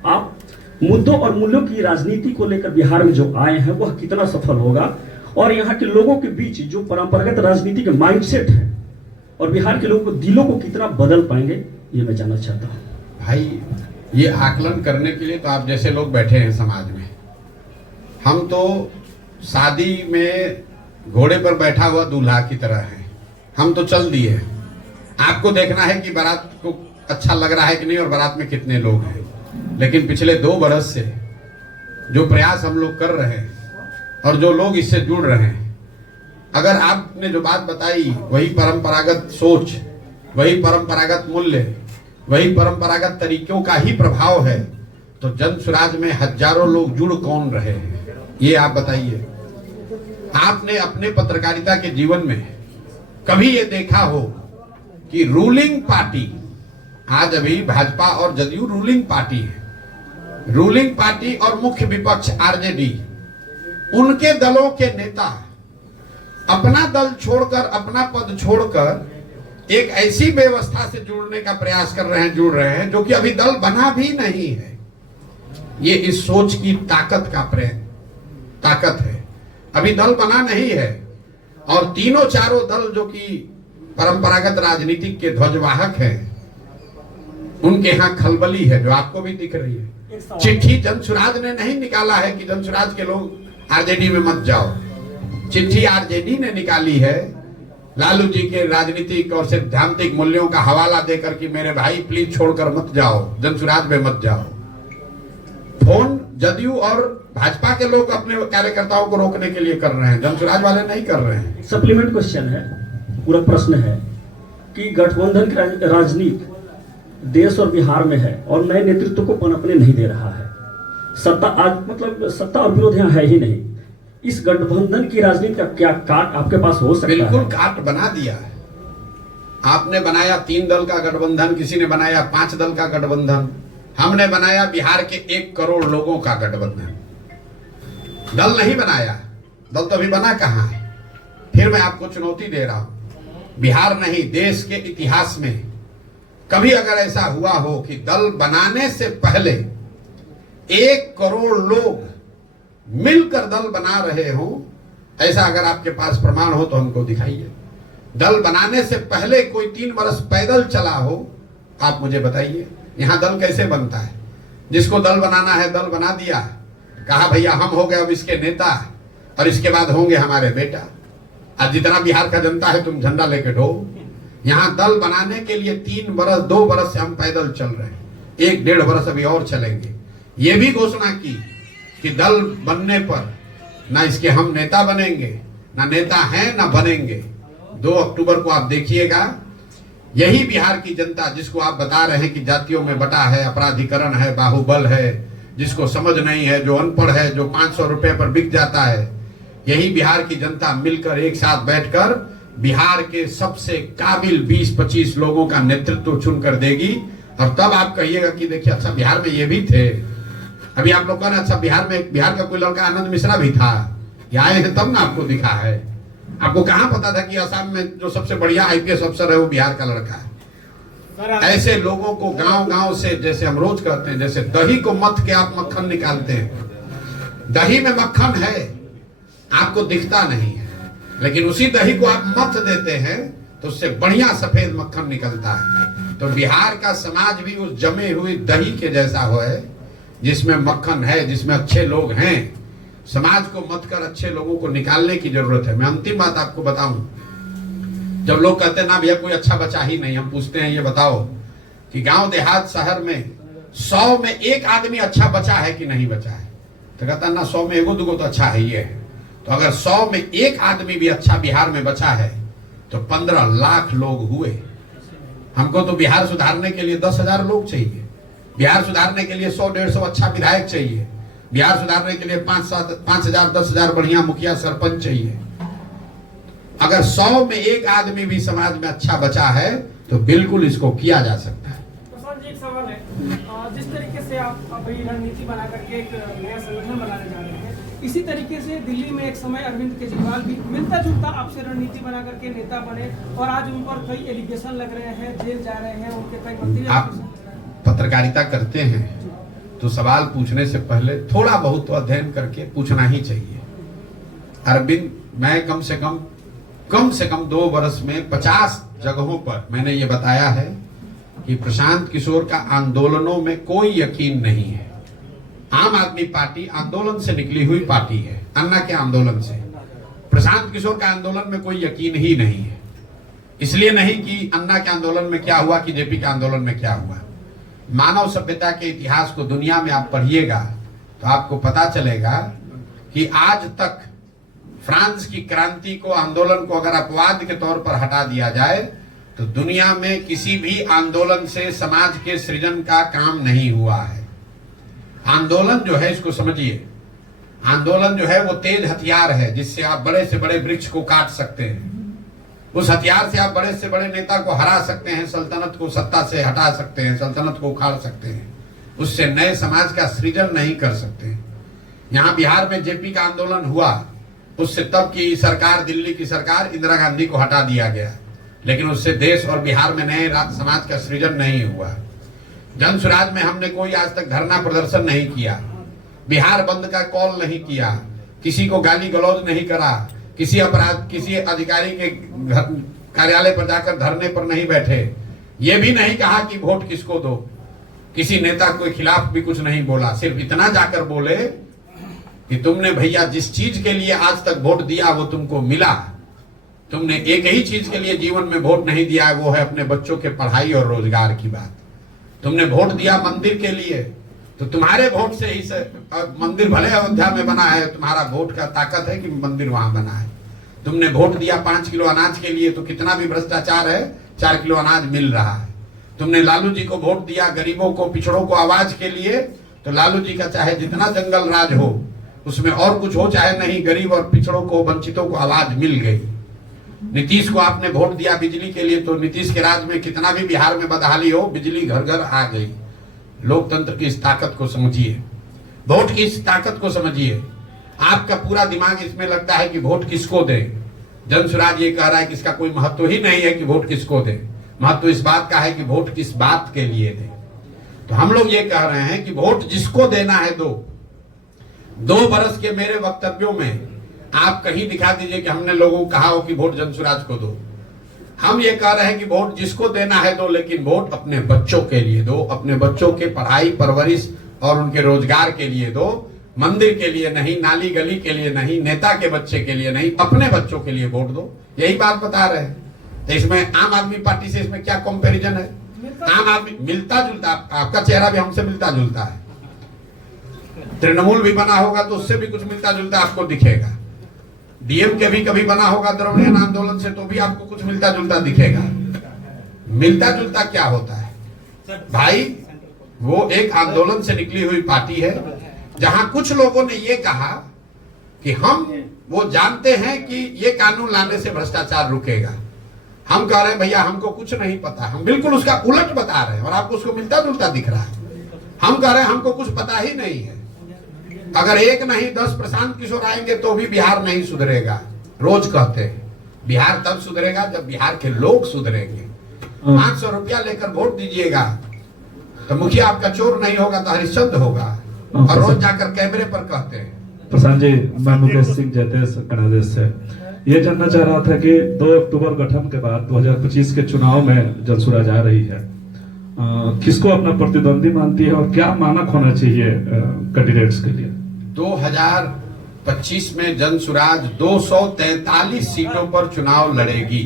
आप मुद्दों और मूल्यों की राजनीति को लेकर बिहार में जो आए हैं वह कितना सफल होगा, और यहाँ के लोगों के बीच जो परंपरागत राजनीति के माइंडसेट है और बिहार के लोगों को दिलों को कितना बदल पाएंगे, ये मैं जानना चाहता हूँ। भाई ये आकलन करने के लिए तो आप जैसे लोग बैठे हैं समाज में। हम तो शादी में घोड़े पर बैठा हुआ दूल्हा की तरह है, हम तो चल दिए। आपको देखना है कि बारात को अच्छा लग रहा है कि नहीं और बारात में कितने लोग हैं। लेकिन पिछले 2 बरस से जो प्रयास हम लोग कर रहे हैं और जो लोग इससे जुड़ रहे हैं, अगर आपने जो बात बताई वही परंपरागत सोच, वही परंपरागत मूल्य, वही परंपरागत तरीकों का ही प्रभाव है, तो जन स्वराज में हजारों लोग जुड़ कौन रहे हैं, ये आप बताइए। आपने अपने पत्रकारिता के जीवन में कभी ये देखा हो कि रूलिंग पार्टी, आज अभी भाजपा और जदयू रूलिंग पार्टी है, रूलिंग पार्टी और मुख्य विपक्ष आरजेडी, उनके दलों के नेता अपना दल छोड़कर, अपना पद छोड़कर एक ऐसी व्यवस्था से जुड़ने का प्रयास कर रहे हैं, जुड़ रहे हैं जो कि अभी दल बना भी नहीं है। ये इस सोच की ताकत है। अभी दल बना नहीं है और तीनों चारों दल जो कि परंपरागत राजनीतिक के ध्वजवाहक हैं, उनके यहाँ खलबली है जो आपको भी दिख रही है। चिट्ठी जन स्वराज ने नहीं निकाला है कि जन स्वराज के लोग आरजेडी में मत जाओ, चिट्ठी आरजेडी ने निकाली है लालू जी के राजनीतिक और सैद्धांतिक मूल्यों का हवाला देकर कि मेरे भाई प्लीज छोड़कर मत जाओ, जन स्वराज में मत जाओ। फोन जदयू और भाजपा के लोग अपने कार्यकर्ताओं को रोकने के लिए कर रहे हैं, जन स्वराज वाले नहीं कर रहे हैं। सप्लीमेंट क्वेश्चन है, पूरा प्रश्न है कि गठबंधन की राजनीति देश और बिहार में है और नए नेतृत्व को पनपने नहीं दे रहा है। सत्ता आज मतलब सत्ता और विरोध यहाँ है ही नहीं। इस गठबंधन की राजनीति का क्या काट आपके पास हो सकता है? बिल्कुल काट बना दिया है। आपने बनाया 3 दल का गठबंधन, किसी ने बनाया 5 दल का गठबंधन, हमने बनाया बिहार के 1 करोड़ लोगों का गठबंधन। दल नहीं बनाया, दल तो अभी बना कहाँ है। फिर मैं आपको चुनौती दे रहा हूं, बिहार नहीं देश के इतिहास में कभी अगर ऐसा हुआ हो कि दल बनाने से पहले 1 करोड़ लोग मिलकर दल बना रहे हो, ऐसा अगर आपके पास प्रमाण हो तो हमको दिखाइए। दल बनाने से पहले कोई 3 वर्ष पैदल चला हो, आप मुझे बताइए यहां दल कैसे बनता है? जिसको दल बनाना है दल बना दिया, कहा भैया हम हो गए अब इसके नेता और इसके बाद होंगे हमारे बेटा। आज जितना बिहार का जनता है तुम झंडा लेके ढो। यहां दल बनाने के लिए 3 वर्ष 2 वर्ष से हम पैदल चल रहे हैं, 1-1.5 वर्ष अभी और चलेंगे। ये भी घोषणा की कि दल बनने पर ना इसके हम नेता बनेंगे, ना नेता हैं ना बनेंगे। 2 अक्टूबर को आप देखिएगा, यही बिहार की जनता जिसको आप बता रहे हैं कि जातियों में बटा है, अपराधीकरण है, बाहुबल है, जिसको समझ नहीं है, जो अनपढ़ है, जो 500 रुपए पर बिक जाता है, यही बिहार की जनता मिलकर एक साथ बैठकर बिहार के सबसे काबिल 20-25 लोगों का नेतृत्व चुनकर देगी। और तब आप कहिएगा कि देखिए अच्छा बिहार में ये भी थे। अभी आप लोग कह रहे अच्छा बिहार का कोई लड़का आनंद मिश्रा भी था, ये आए हैं तब ना आपको दिखा है। आपको कहां पता था कि असम में जो सबसे बढ़िया आईपीएस अफसर है वो बिहार का लड़का है? ऐसे लोगों को गांव-गांव से, जैसे हम रोज कहते हैं, जैसे दही को मथ के आप मक्खन निकालते हैं, दही में मक्खन है आपको दिखता नहीं है, लेकिन उसी दही को आप मथ देते हैं तो उससे बढ़िया सफेद मक्खन निकलता है। तो बिहार का समाज भी उस जमे हुए दही के जैसा हो है, जिसमें मक्खन है, जिसमें अच्छे लोग हैं। समाज को मत कर अच्छे लोगों को निकालने की जरूरत है। मैं अंतिम बात आपको बताऊं, जब लोग कहते हैं ना भैया कोई अच्छा बचा ही नहीं, हम पूछते हैं ये बताओ कि गांव देहात शहर में 100 में 1 आदमी अच्छा बचा है कि नहीं बचा है? तो कहता ना 100 में 1-2 तो अच्छा है ये। तो अगर 100 में 1 आदमी भी अच्छा बिहार में बचा है तो 15 लाख लोग हुए। हमको तो बिहार सुधारने के लिए 10,000 लोग चाहिए, बिहार सुधारने के लिए 100-150 अच्छा विधायक चाहिए, बिहार सुधारने के लिए 5,000 10,000 बढ़िया मुखिया सरपंच चाहिए। अगर 100 में 1 आदमी भी समाज में अच्छा बचा है तो बिल्कुल इसको किया जा सकता है। प्रसाद जी, एक सवाल है, जिस तरीके से आप अभी रणनीति बना करके एक नया संगठन बनाने जा रहे हैं, इसी तरीके से दिल्ली में एक समय अरविंद केजरीवाल भी मिलता जुलता आपसे रणनीति बना करके नेता बने और आज उन पर कई एलिगेशन लग रहे हैं, जेल जा रहे हैं, उनके कई मंत्री। आप पत्रकारिता करते हैं तो सवाल पूछने से पहले थोड़ा बहुत तो अध्ययन करके पूछना ही चाहिए। अरविंद, मैं कम से कम 2 वर्ष में 50 जगहों पर मैंने ये बताया है कि प्रशांत किशोर का आंदोलनों में कोई यकीन नहीं है। आम आदमी पार्टी आंदोलन से निकली हुई पार्टी है, अन्ना के आंदोलन से। प्रशांत किशोर का आंदोलन में कोई यकीन ही नहीं है। इसलिए नहीं कि अन्ना के आंदोलन में क्या हुआ कि जेपी के आंदोलन में क्या हुआ। मानव सभ्यता के इतिहास को दुनिया में आप पढ़िएगा तो आपको पता चलेगा कि आज तक फ्रांस की क्रांति को, आंदोलन को अगर अपवाद के तौर पर हटा दिया जाए तो दुनिया में किसी भी आंदोलन से समाज के सृजन का काम नहीं हुआ है। आंदोलन जो है, इसको समझिए, आंदोलन जो है वो तेज हथियार है जिससे आप बड़े से बड़े वृक्ष को काट सकते हैं। उस हथियार से आप बड़े से बड़े नेता को हरा सकते हैं, सल्तनत को सत्ता से हटा सकते हैं, सल्तनत को उखाड़ सकते हैं, उससे नए समाज का सृजन नहीं कर सकते। यहाँ बिहार में जेपी का आंदोलन हुआ, उससे तब की सरकार, दिल्ली की सरकार, इंदिरा गांधी को हटा दिया गया, लेकिन उससे देश और बिहार में नए समाज का सृजन नहीं हुआ। जन स्वराज में हमने कोई आज तक धरना प्रदर्शन नहीं किया, बिहार बंद का कॉल नहीं किया, किसी को गाली गलौज नहीं करा, किसी अधिकारी के कार्यालय पर जाकर धरने पर नहीं बैठे, ये भी नहीं कहा कि वोट किसको दो, किसी नेता के खिलाफ भी कुछ नहीं बोला। सिर्फ इतना जाकर बोले कि तुमने भैया जिस चीज के लिए आज तक वोट दिया वो तुमको मिला, तुमने एक ही चीज के लिए जीवन में वोट नहीं दिया है, वो है अपने बच्चों के पढ़ाई और रोजगार की बात। तुमने वोट दिया मंदिर के लिए, तो तुम्हारे वोट से ही मंदिर भले अयोध्या में बना है, तुम्हारा वोट का ताकत है कि मंदिर वहां बना है। तुमने वोट दिया 5 किलो अनाज के लिए, तो कितना भी भ्रष्टाचार है 4 किलो अनाज मिल रहा है। तुमने लालू जी को वोट दिया गरीबों को, पिछड़ों को आवाज के लिए, तो लालू जी का चाहे जितना जंगल राज हो, उसमें और कुछ हो चाहे नहीं, गरीब और पिछड़ों को, वंचितों को आवाज मिल गई। नीतीश को आपने वोट दिया बिजली के लिए, तो नीतीश के राज में कितना भी बिहार में बदहाली हो, बिजली घर घर आ गई। लोकतंत्र की इस ताकत को समझिए, वोट की इस ताकत को समझिए। आपका पूरा दिमाग इसमें लगता है कि वोट किसको दे। जन स्वराज ये कह रहा है कि इसका कोई महत्व ही नहीं है कि वोट किसको दे, महत्व इस बात का है कि वोट किस बात के लिए दे। तो हम लोग ये कह रहे हैं कि वोट जिसको देना है दो। 2 बरस के मेरे वक्तव्यों में आप कहीं दिखा दीजिए कि हमने लोगों को कहा हो कि वोट जन स्वराज को दो। हम ये कह रहे हैं कि वोट जिसको देना है दो, लेकिन वोट अपने बच्चों के लिए दो, अपने बच्चों के पढ़ाई परवरिश और उनके रोजगार के लिए दो, मंदिर के लिए नहीं, नाली गली के लिए नहीं, नेता के बच्चे के लिए नहीं, अपने बच्चों के लिए वोट दो। यही बात बता रहे हैं। तो इसमें आम आदमी पार्टी से इसमें क्या कंपैरिजन है? आम आदमी मिलता जुलता, आपका चेहरा भी हमसे मिलता जुलता है, तृणमूल भी बना होगा तो उससे भी कुछ मिलता जुलता आपको दिखेगा, डीएम के भी कभी बना होगा द्रविड़ आंदोलन से तो भी आपको कुछ मिलता जुलता दिखेगा। मिलता जुलता क्या होता है भाई? वो एक आंदोलन से निकली हुई पार्टी है जहां कुछ लोगों ने ये कहा कि हम वो जानते हैं कि ये कानून लाने से भ्रष्टाचार रुकेगा। हम कह रहे हैं भैया हमको कुछ नहीं पता, हम बिल्कुल उसका उलट बता रहे हैं और आपको उसको मिलता जुलता दिख रहा है। हम कह रहे हैं हमको कुछ पता ही नहीं है। अगर एक नहीं 10 प्रशांत किशोर आएंगे तो भी बिहार नहीं सुधरेगा। रोज कहते हैं बिहार तब सुधरेगा जब बिहार के लोग सुधरेंगे। 500 रुपया लेकर वोट दीजिएगा तो मुखिया आपका चोर नहीं होगा तो हरिश्चंद्र होगा, और रोज जाकर कैमरे पर कहते हैं। प्रशांत जी, मैं मुकेश सिंह जयतेश कनादेश से ये जानना चाह रहा था कि 2 अक्टूबर गठन के बाद 2025 के चुनाव में जनसुराज आ रही है, किसको अपना प्रतिद्वंदी मानती है और क्या मानक होना चाहिए कैंडिडेट्स के लिए? 2025 में जनसुराज 243 सीटों पर चुनाव लड़ेगी।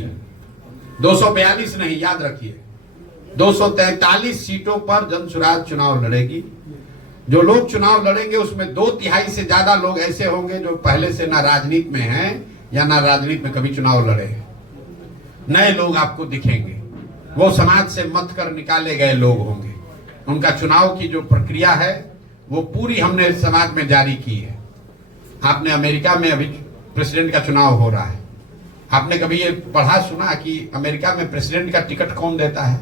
242 नहीं, याद रखिए, 243 सीटों पर जनसुराज चुनाव लड़ेगी। जो लोग चुनाव लड़ेंगे उसमें 2/3 से ज्यादा लोग ऐसे होंगे जो पहले से ना राजनीति में हैं या ना राजनीति में कभी चुनाव लड़े हैं। नए लोग आपको दिखेंगे, वो समाज से मत कर निकाले गए लोग होंगे। उनका चुनाव की जो प्रक्रिया है वो पूरी हमने समाज में जारी की है। आपने अमेरिका में अभी प्रेसिडेंट का चुनाव हो रहा है, आपने कभी ये पढ़ा सुना कि अमेरिका में प्रेसिडेंट का टिकट कौन देता है?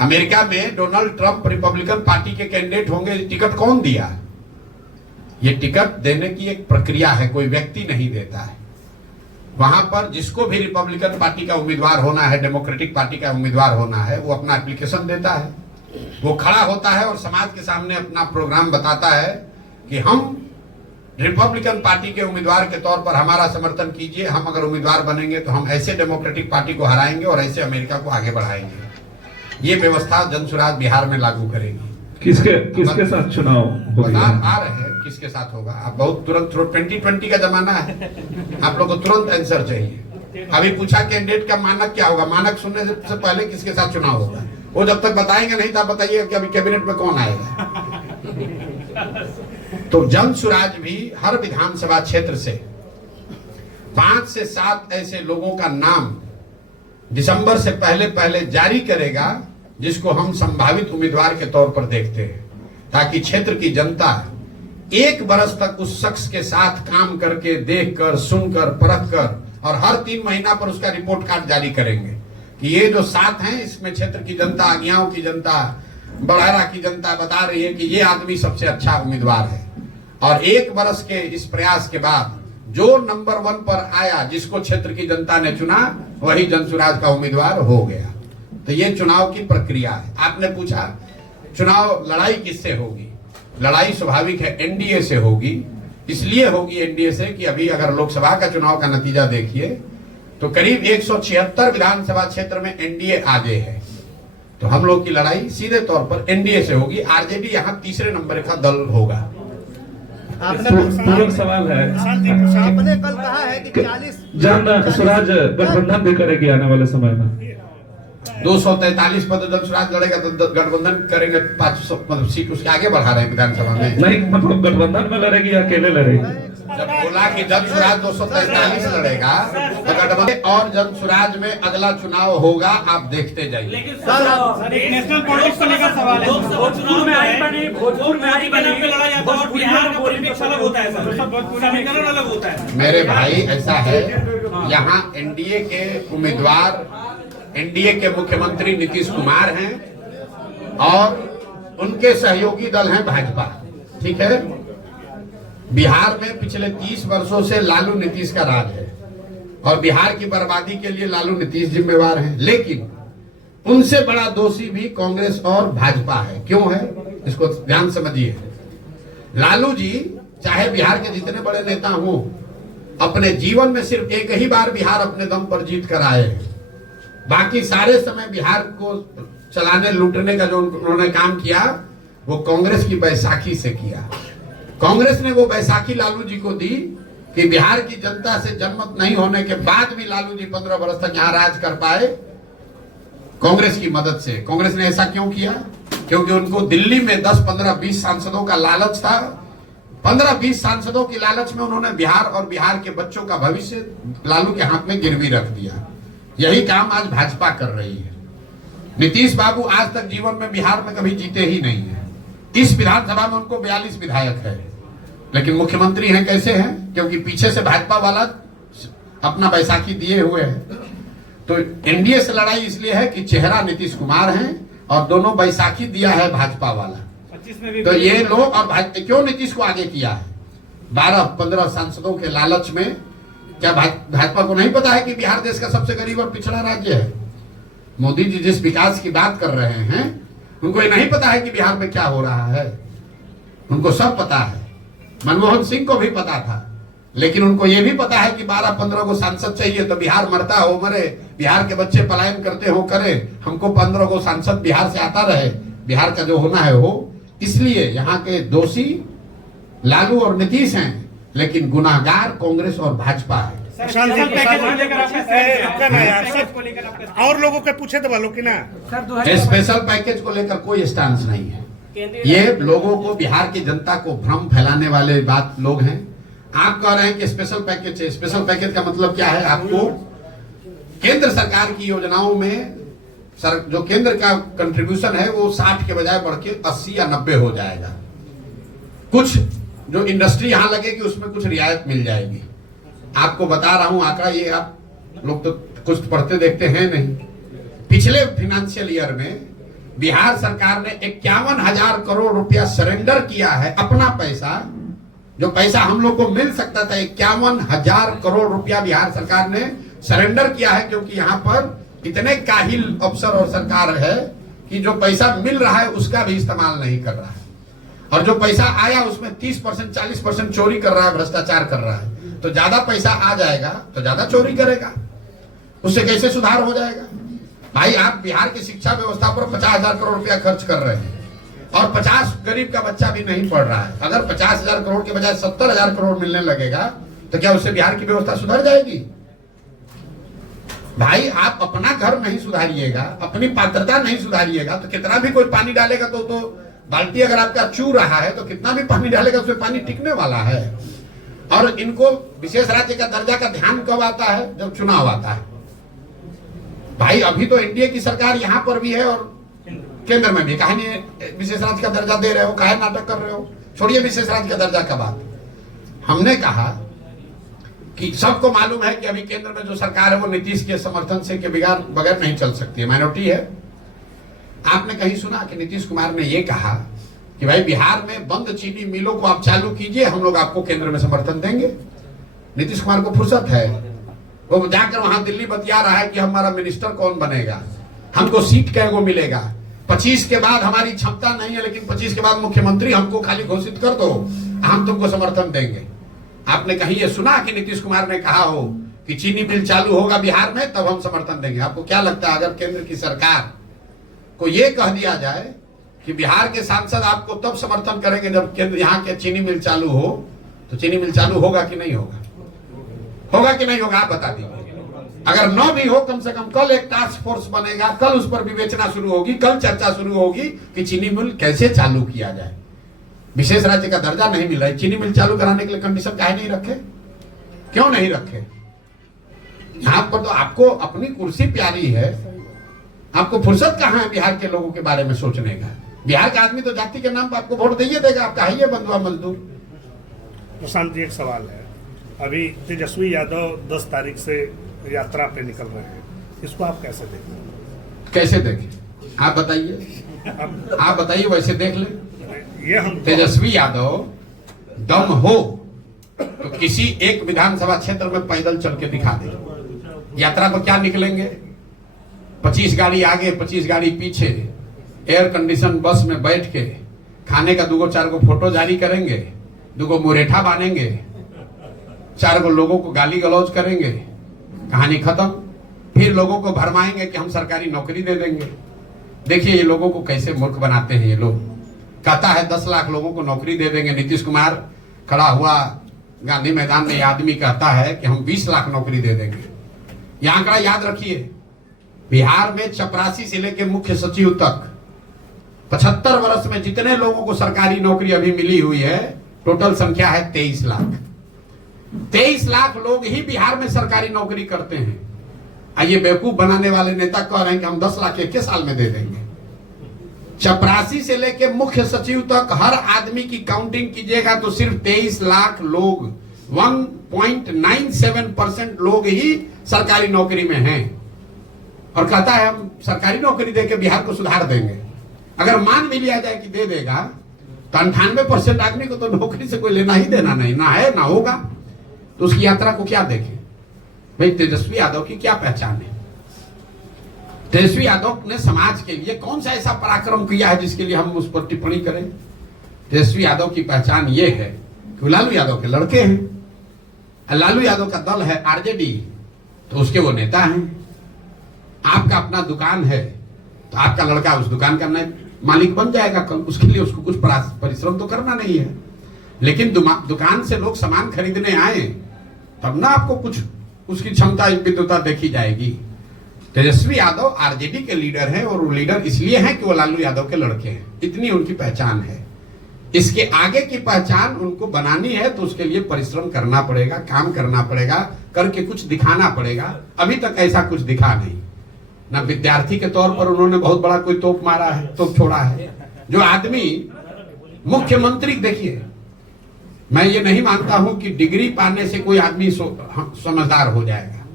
अमेरिका में डोनाल्ड ट्रंप रिपब्लिकन पार्टी के कैंडिडेट होंगे, टिकट कौन दिया? ये टिकट देने की एक प्रक्रिया है, कोई व्यक्ति नहीं देता है। वहां पर जिसको भी रिपब्लिकन पार्टी का उम्मीदवार होना है, डेमोक्रेटिक पार्टी का उम्मीदवार होना है, वो अपना एप्लीकेशन देता है, वो खड़ा होता है और समाज के सामने अपना प्रोग्राम बताता है कि हम रिपब्लिकन पार्टी के उम्मीदवार के तौर पर हमारा समर्थन कीजिए, हम अगर उम्मीदवार बनेंगे तो हम ऐसे डेमोक्रेटिक पार्टी को हराएंगे और ऐसे अमेरिका को आगे बढ़ाएंगे। ये व्यवस्था जनसुराज बिहार में लागू करेगी। किसके साथ चुनाव होगा? आ रहे हैं किसके साथ होगा। आप बहुत तुरंत 2020 का जमाना है, आप लोग को तुरंत आंसर चाहिए। अभी पूछा कैंडिडेट का मानक क्या होगा, मानक सुनने से पहले किसके साथ चुनाव होगा, वो जब तक बताएंगे नहीं तब बताइए कि अभी कैबिनेट में कौन आएगा। तो जनसुराज भी हर विधानसभा क्षेत्र से 5 से 7 ऐसे लोगों का नाम दिसंबर से पहले जारी करेगा जिसको हम संभावित उम्मीदवार के तौर पर देखते हैं, ताकि क्षेत्र की जनता 1 बरस तक उस शख्स के साथ काम करके, देखकर, सुनकर, परख कर, और हर 3 महीना पर उसका रिपोर्ट कार्ड जारी करेंगे कि ये जो 7 हैं इसमें क्षेत्र की जनता, आज्ञाओं की जनता, बड़हरा की जनता बता रही है कि ये आदमी सबसे अच्छा उम्मीदवार है। और 1 बरस के इस प्रयास के बाद जो नंबर 1 पर आया, जिसको क्षेत्र की जनता ने चुना, वही जनसुराज का उम्मीदवार हो गया। तो ये चुनाव की प्रक्रिया है। आपने पूछा चुनाव लड़ाई किससे होगी? लड़ाई स्वाभाविक है एनडीए से होगी। इसलिए होगी एनडीए से कि अभी अगर लोकसभा का चुनाव का नतीजा देखिए तो करीब 176 विधानसभा क्षेत्र में एनडीए आगे है। तो हम लोग की लड़ाई सीधे तौर पर एनडीए से होगी। आरजेडी यहाँ तीसरे नंबर का दल होगा। पूरक सवाल है, आपने कल कहा है कि 40 जन स्वराज गठबंधन भी करेगी आने वाले समय में। 243 पद जनसुराज लड़ेगा तो गठबंधन करेंगे। 500 मतलब सीट उसके आगे बढ़ा रहे हैं विधानसभा में। नहीं, मतलब गठबंधन में लड़ेगी या अकेले लड़ेगी? जब बोला कि जनसुराज 243 लड़ेगा तो गठबंधन और जनसुराज में अगला चुनाव होगा, आप देखते जाइए। लेकिन सर एक नेशनल पॉलिटिक्स को लेकर सवाल है। भोजपुर में आई बनी, भोजपुर में आई बनी पे लड़ा जाता है और बिहार का पॉलिटिक्स अलग होता है सर, समीकरण अलग होता है। मेरे भाई ऐसा है, यहाँ एनडीए के उम्मीदवार, एनडीए के मुख्यमंत्री नीतीश कुमार हैं और उनके सहयोगी दल हैं भाजपा। ठीक है, बिहार में पिछले 30 वर्षों से लालू नीतीश का राज है और बिहार की बर्बादी के लिए लालू नीतीश जिम्मेवार हैं। लेकिन उनसे बड़ा दोषी भी कांग्रेस और भाजपा है। क्यों है, इसको ध्यान समझिए। लालू जी चाहे बिहार के जितने बड़े नेता हों अपने जीवन में सिर्फ एक ही बार बिहार अपने दम पर जीत कर आए हैं। बाकी सारे समय बिहार को चलाने लूटने का जो उन्होंने काम किया वो कांग्रेस की बैसाखी से किया। कांग्रेस ने वो बैसाखी लालू जी को दी कि बिहार की जनता से जनमत नहीं होने के बाद भी लालू जी 15 वर्ष तक यहाँ राज कर पाए कांग्रेस की मदद से। कांग्रेस ने ऐसा क्यों किया? क्योंकि उनको दिल्ली में 10, 15, 20 सांसदों का लालच था। 15-20 सांसदों की लालच में उन्होंने बिहार और बिहार के बच्चों का भविष्य लालू के हाथ में गिरवी रख दिया। यही काम आज भाजपा कर रही है। नीतीश बाबू आज तक जीवन में बिहार में कभी जीते ही नहीं है। इस विधानसभा में उनको 42 विधायक है, लेकिन मुख्यमंत्री हैं कैसे हैं? क्योंकि पीछे से भाजपा वाला अपना बैसाखी दिए हुए है। तो एनडीए से लड़ाई इसलिए है कि चेहरा नीतीश कुमार हैं और दोनों बैसाखी दिया है भाजपा वाला। तो ये लोग और क्यों नीतीश को आगे किया है? 12-15 सांसदों के लालच में क्या भाजपा को नहीं पता है कि बिहार देश का सबसे गरीब और पिछड़ा राज्य है? मोदी जी जिस विकास की बात कर रहे हैं उनको ये नहीं पता है कि बिहार में क्या हो रहा है। उनको सब पता है। मनमोहन सिंह को भी पता था, लेकिन उनको ये भी पता है कि 12-15 को सांसद चाहिए तो बिहार मरता हो मरे, बिहार के बच्चे पलायन करते हो करे, हमको 15 को सांसद बिहार से आता रहे, बिहार का जो होना है हो। इसलिए यहाँ के दोषी लालू और नीतीश हैं, लेकिन गुनाहगार कांग्रेस और भाजपा है। और लोगों के पूछे तो बोलो कि ना स्पेशल पैकेज को लेकर कोई स्टांस नहीं है। ये लोगों को, बिहार की जनता को भ्रम फैलाने वाले बात लोग हैं। आप कह रहे हैं कि स्पेशल पैकेज है। स्पेशल पैकेज का मतलब क्या है? आपको केंद्र सरकार की योजनाओं में जो केंद्र का कंट्रीब्यूशन है वो 60 के बजाय बढ़ के 80 या 90 हो जाएगा। कुछ जो इंडस्ट्री यहां लगेगी उसमें कुछ रियायत मिल जाएगी। आपको बता रहा हूं आंकड़ा, ये आप लोग तो कुछ पढ़ते देखते हैं नहीं। पिछले फाइनेंशियल ईयर में बिहार सरकार ने 51,000 करोड़ रुपया सरेंडर किया है, अपना पैसा, जो पैसा हम लोग को मिल सकता था। 51,000 करोड़ रुपया बिहार सरकार ने सरेंडर किया है, क्योंकि यहाँ पर इतने काहिल अफसर और सरकार है कि जो पैसा मिल रहा है उसका भी इस्तेमाल नहीं कर रहा है, और जो पैसा आया उसमें 30%, 40% चोरी कर रहा है, भ्रष्टाचार कर रहा है। तो ज्यादा पैसा आ जाएगा तो ज्यादा चोरी करेगा, उससे कैसे सुधार हो जाएगा? भाई आप बिहार की शिक्षा व्यवस्था पर 50,000 करोड़ रुपया खर्च कर रहे हैं और 50 गरीब का बच्चा भी नहीं पढ़ रहा है। अगर 50,000 करोड़ के बजाय 70,000 करोड़ मिलने लगेगा तो क्या उससे बिहार की व्यवस्था सुधर जाएगी? भाई आप अपना घर नहीं सुधारिएगा, अपनी पात्रता नहीं सुधारिएगा, तो कितना भी कोई पानी डालेगा तो बाल्टी अगर आपका चू रहा है तो कितना भी पानी डालेगा उसमें पानी टिकने वाला है। और इनको विशेष राज्य का दर्जा का ध्यान कब आता है? जब चुनाव आता है। भाई अभी तो एनडीए की सरकार यहां पर भी है और केंद्र में भी। काहे नहीं विशेष राज्य का दर्जा दे रहे हो? काहे नाटक कर रहे हो? छोड़िए विशेष राज्य का दर्जा का बात। हमने कहा कि सबको मालूम है कि अभी केंद्र में जो सरकार है वो नीतीश के समर्थन से के बगैर नहीं चल सकती है, माइनॉरिटी है। आपने कहीं सुना कि नीतीश कुमार ने ये कहा कि भाई बिहार में बंद चीनी मिलों को आप चालू कीजिए, हम लोग आपको केंद्र में समर्थन देंगे? नीतीश कुमार को फुर्सत है? वो जाकर वहां दिल्ली बतिया रहा है कि हमारा मिनिस्टर कौन बनेगा, हमको सीट कैगो मिलेगा, 25 के बाद हमारी क्षमता नहीं है, लेकिन 25 के बाद मुख्यमंत्री हमको खाली घोषित कर दो, हम तुमको समर्थन देंगे। आपने कहीं ये सुना कि नीतीश कुमार ने कहा हो कि चीनी मिल चालू होगा बिहार में तब हम समर्थन देंगे? आपको क्या लगता है अगर केंद्र की सरकार को ये कह दिया जाए कि बिहार के सांसद आपको तब समर्थन करेंगे जब केंद्र यहाँ के चीनी मिल चालू हो, तो चीनी मिल चालू होगा कि नहीं होगा? होगा कि नहीं होगा? आप बता दीजिए। अगर न भी हो, कम से कम कल एक टास्क फोर्स बनेगा, कल उस पर विवेचना शुरू होगी, कल चर्चा शुरू होगी कि चीनी मिल कैसे चालू किया जाए। विशेष राज्य का दर्जा नहीं मिल रहा है, चीनी मिल चालू कराने के लिए कंडीशन काहे नहीं रखे? क्यों नहीं रखे? यहाँ पर तो आपको अपनी कुर्सी प्यारी है, आपको फुर्सत कहाँ है बिहार के लोगों के बारे में सोचने का? बिहार का आदमी तो जाति के नाम पर आपको वोट दिए देगा, आप कहिए बंधुआ मजदूर। प्रशांत जी, एक सवाल है। अभी तेजस्वी यादव 10 तारीख से यात्रा पे निकल रहे हैं, इसको आप कैसे देखें? कैसे देखें? आप बताइए, आप बताइए, वैसे देख ले। ये हम तेजस्वी यादव दम हो तो किसी एक विधानसभा क्षेत्र में पैदल चल के दिखा दे। यात्रा को क्या निकलेंगे? 25 गाड़ी आगे, 25 गाड़ी पीछे, एयर कंडीशन बस में बैठ के खाने का 2-4 फोटो जारी करेंगे, 2 मुरेठा बांधेंगे, 4 लोगों को गाली गलौज करेंगे, कहानी खत्म। फिर लोगों को भरमाएंगे कि हम सरकारी नौकरी दे देंगे। देखिए ये लोगों को कैसे मूर्ख बनाते हैं ये लोग। कहता है 10 लाख लोगों को नौकरी दे देंगे। नीतीश कुमार खड़ा हुआ गांधी मैदान में, ये आदमी कहता है कि हम 20 लाख नौकरी दे देंगे। ये आंकड़ा याद रखिए, बिहार में चपरासी से लेकर मुख्य सचिव तक 75 वर्ष में जितने लोगों को सरकारी नौकरी अभी मिली हुई है, टोटल संख्या है 23 लाख। 23 लाख लोग ही बिहार में सरकारी नौकरी करते हैं। ये बेवकूफ बनाने वाले नेता कह रहे हैं कि हम 10 लाख 1 साल में दे देंगे। चपरासी से लेकर मुख्य सचिव तक हर आदमी की काउंटिंग कीजिएगा तो सिर्फ 23 लाख लोग, 1.97% लोग ही सरकारी नौकरी में हैं। और कहता है हम सरकारी नौकरी देकर बिहार को सुधार देंगे। अगर मान भी लिया जाए कि दे देगा, तो 98% आदमी को तो नौकरी से कोई लेना ही देना नहीं, ना है ना होगा। तो उसकी यात्रा को क्या देखें भाई? तेजस्वी यादव की क्या पहचान है? तेजस्वी यादव ने समाज के लिए कौन सा ऐसा पराक्रम किया है जिसके लिए हम उस पर टिप्पणी करें? तेजस्वी यादव की पहचान ये है कि लालू यादव के लड़के हैं। लालू यादव का दल है आरजेडी, तो उसके वो नेता हैं। आपका अपना दुकान है तो आपका लड़का उस दुकान का मालिक बन जाएगा कल। उसके लिए उसको कुछ परिश्रम तो करना नहीं है। लेकिन दुकान से लोग सामान खरीदने आए तब ना आपको कुछ उसकी क्षमता विद्युता देखी जाएगी। तेजस्वी यादव आरजेडी के लीडर हैं, और वो लीडर इसलिए हैं कि वो लालू यादव के लड़के हैं। इतनी उनकी पहचान है। इसके आगे की पहचान उनको बनानी है तो उसके लिए परिश्रम करना पड़ेगा, काम करना पड़ेगा, करके कुछ दिखाना पड़ेगा। अभी तक ऐसा कुछ दिखा नहीं। ना विद्यार्थी के तौर पर उन्होंने बहुत बड़ा कोई तोप मारा है, तोप छोड़ा है। जो आदमी मुख्यमंत्री, देखिए मैं ये नहीं मानता हूं कि डिग्री पाने से कोई आदमी समझदार हो जाएगा।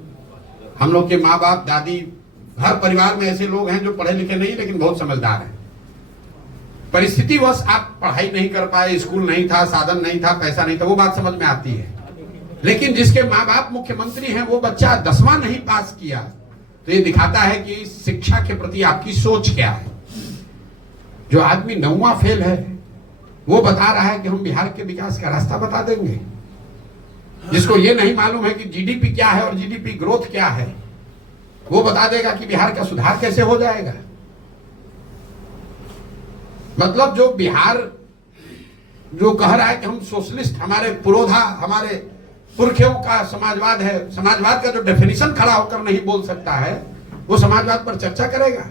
हम लोग के माँ बाप, दादी, हर परिवार में ऐसे लोग हैं जो पढ़े लिखे नहीं लेकिन बहुत समझदार हैं। परिस्थितिवश आप पढ़ाई नहीं कर पाए, स्कूल नहीं था, साधन नहीं था, पैसा नहीं था, वो बात समझ में आती है। लेकिन जिसके माँ बाप मुख्यमंत्री हैं, वो बच्चा 10वां नहीं पास किया, तो ये दिखाता है कि शिक्षा के प्रति आपकी सोच क्या है। जो आदमी 9वां फेल है वो बता रहा है कि हम बिहार के विकास का रास्ता बता देंगे। जिसको ये नहीं मालूम है कि जीडीपी क्या है और जीडीपी ग्रोथ क्या है, वो बता देगा कि बिहार का सुधार कैसे हो जाएगा। मतलब जो बिहार जो कह रहा है कि हम सोशलिस्ट, हमारे पुरोधा, हमारे पुरखों का समाजवाद है, समाजवाद का जो डेफिनेशन खड़ा होकर नहीं बोल सकता है, वो समाजवाद पर चर्चा करेगा।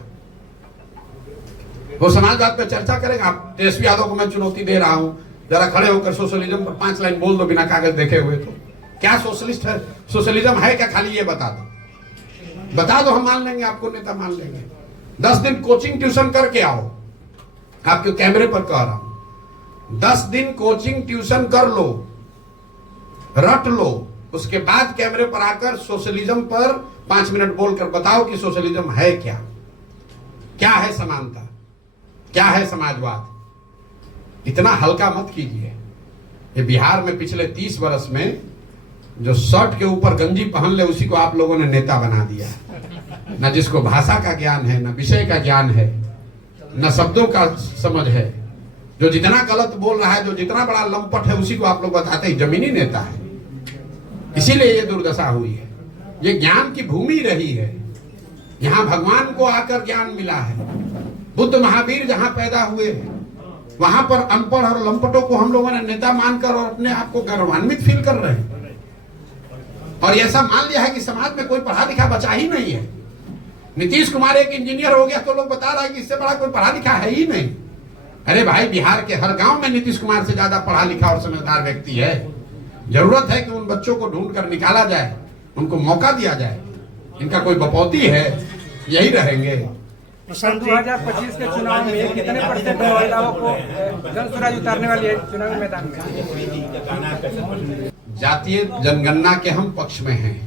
वो समाजवाद पर चर्चा करेगा। तेजस्वी यादव को मैं चुनौती दे रहा हूं, जरा खड़े होकर सोशलिज्म पर 5 लाइन बोल दो बिना कागज देखे हुए। तो क्या सोशलिस्ट है? सोशलिज्म है क्या? खाली ये बता दो, बता दो, हम मान लेंगे, आपको नेता मान लेंगे। 10 दिन कोचिंग ट्यूशन करके आओ, आपके कैमरे पर कह रहा हूं। 10 दिन कोचिंग ट्यूशन कर लो, रट लो, उसके बाद कैमरे पर आकर सोशलिज्म पर 5 मिनट बोलकर बताओ कि सोशलिज्म है क्या, क्या है समानता, क्या है समाजवाद। इतना हल्का मत कीजिए। ये बिहार में पिछले 30 वर्ष में जो शर्ट के ऊपर गंजी पहन ले उसी को आप लोगों ने नेता बना दिया। न जिसको भाषा का ज्ञान है, न विषय का ज्ञान है, न शब्दों का समझ है। जो जितना गलत बोल रहा है, जो जितना बड़ा लंपट है, उसी को आप लोग बताते हैं जमीनी नेता है। इसीलिए ये दुर्दशा हुई है। ये ज्ञान की भूमि रही है, यहाँ भगवान को आकर ज्ञान मिला है। बुद्ध महावीर जहां पैदा हुए वहां पर अनपढ़ और लंपटों को हम लोगों ने नेता मानकर और अपने आप को गौरवान्वित फील कर रहे हैं। और ऐसा मान लिया है कि समाज में कोई पढ़ा लिखा बचा ही नहीं है। नीतीश कुमार एक इंजीनियर हो गया तो लोग बता रहा है कि इससे बड़ा कोई पढ़ा लिखा है ही नहीं। अरे भाई, बिहार के हर गांव में नीतीश कुमार से ज्यादा पढ़ा लिखा और समझदार व्यक्ति है। जरूरत है कि उन बच्चों को ढूंढ कर निकाला जाए, उनको मौका दिया जाए। इनका कोई बपौती है, यही रहेंगे। 2025 के चुनाव में कितने % महिलाओं को जनसुराज उतारने वाली है चुनावी मैदान में? जातीय जनगणना के हम पक्ष में हैं।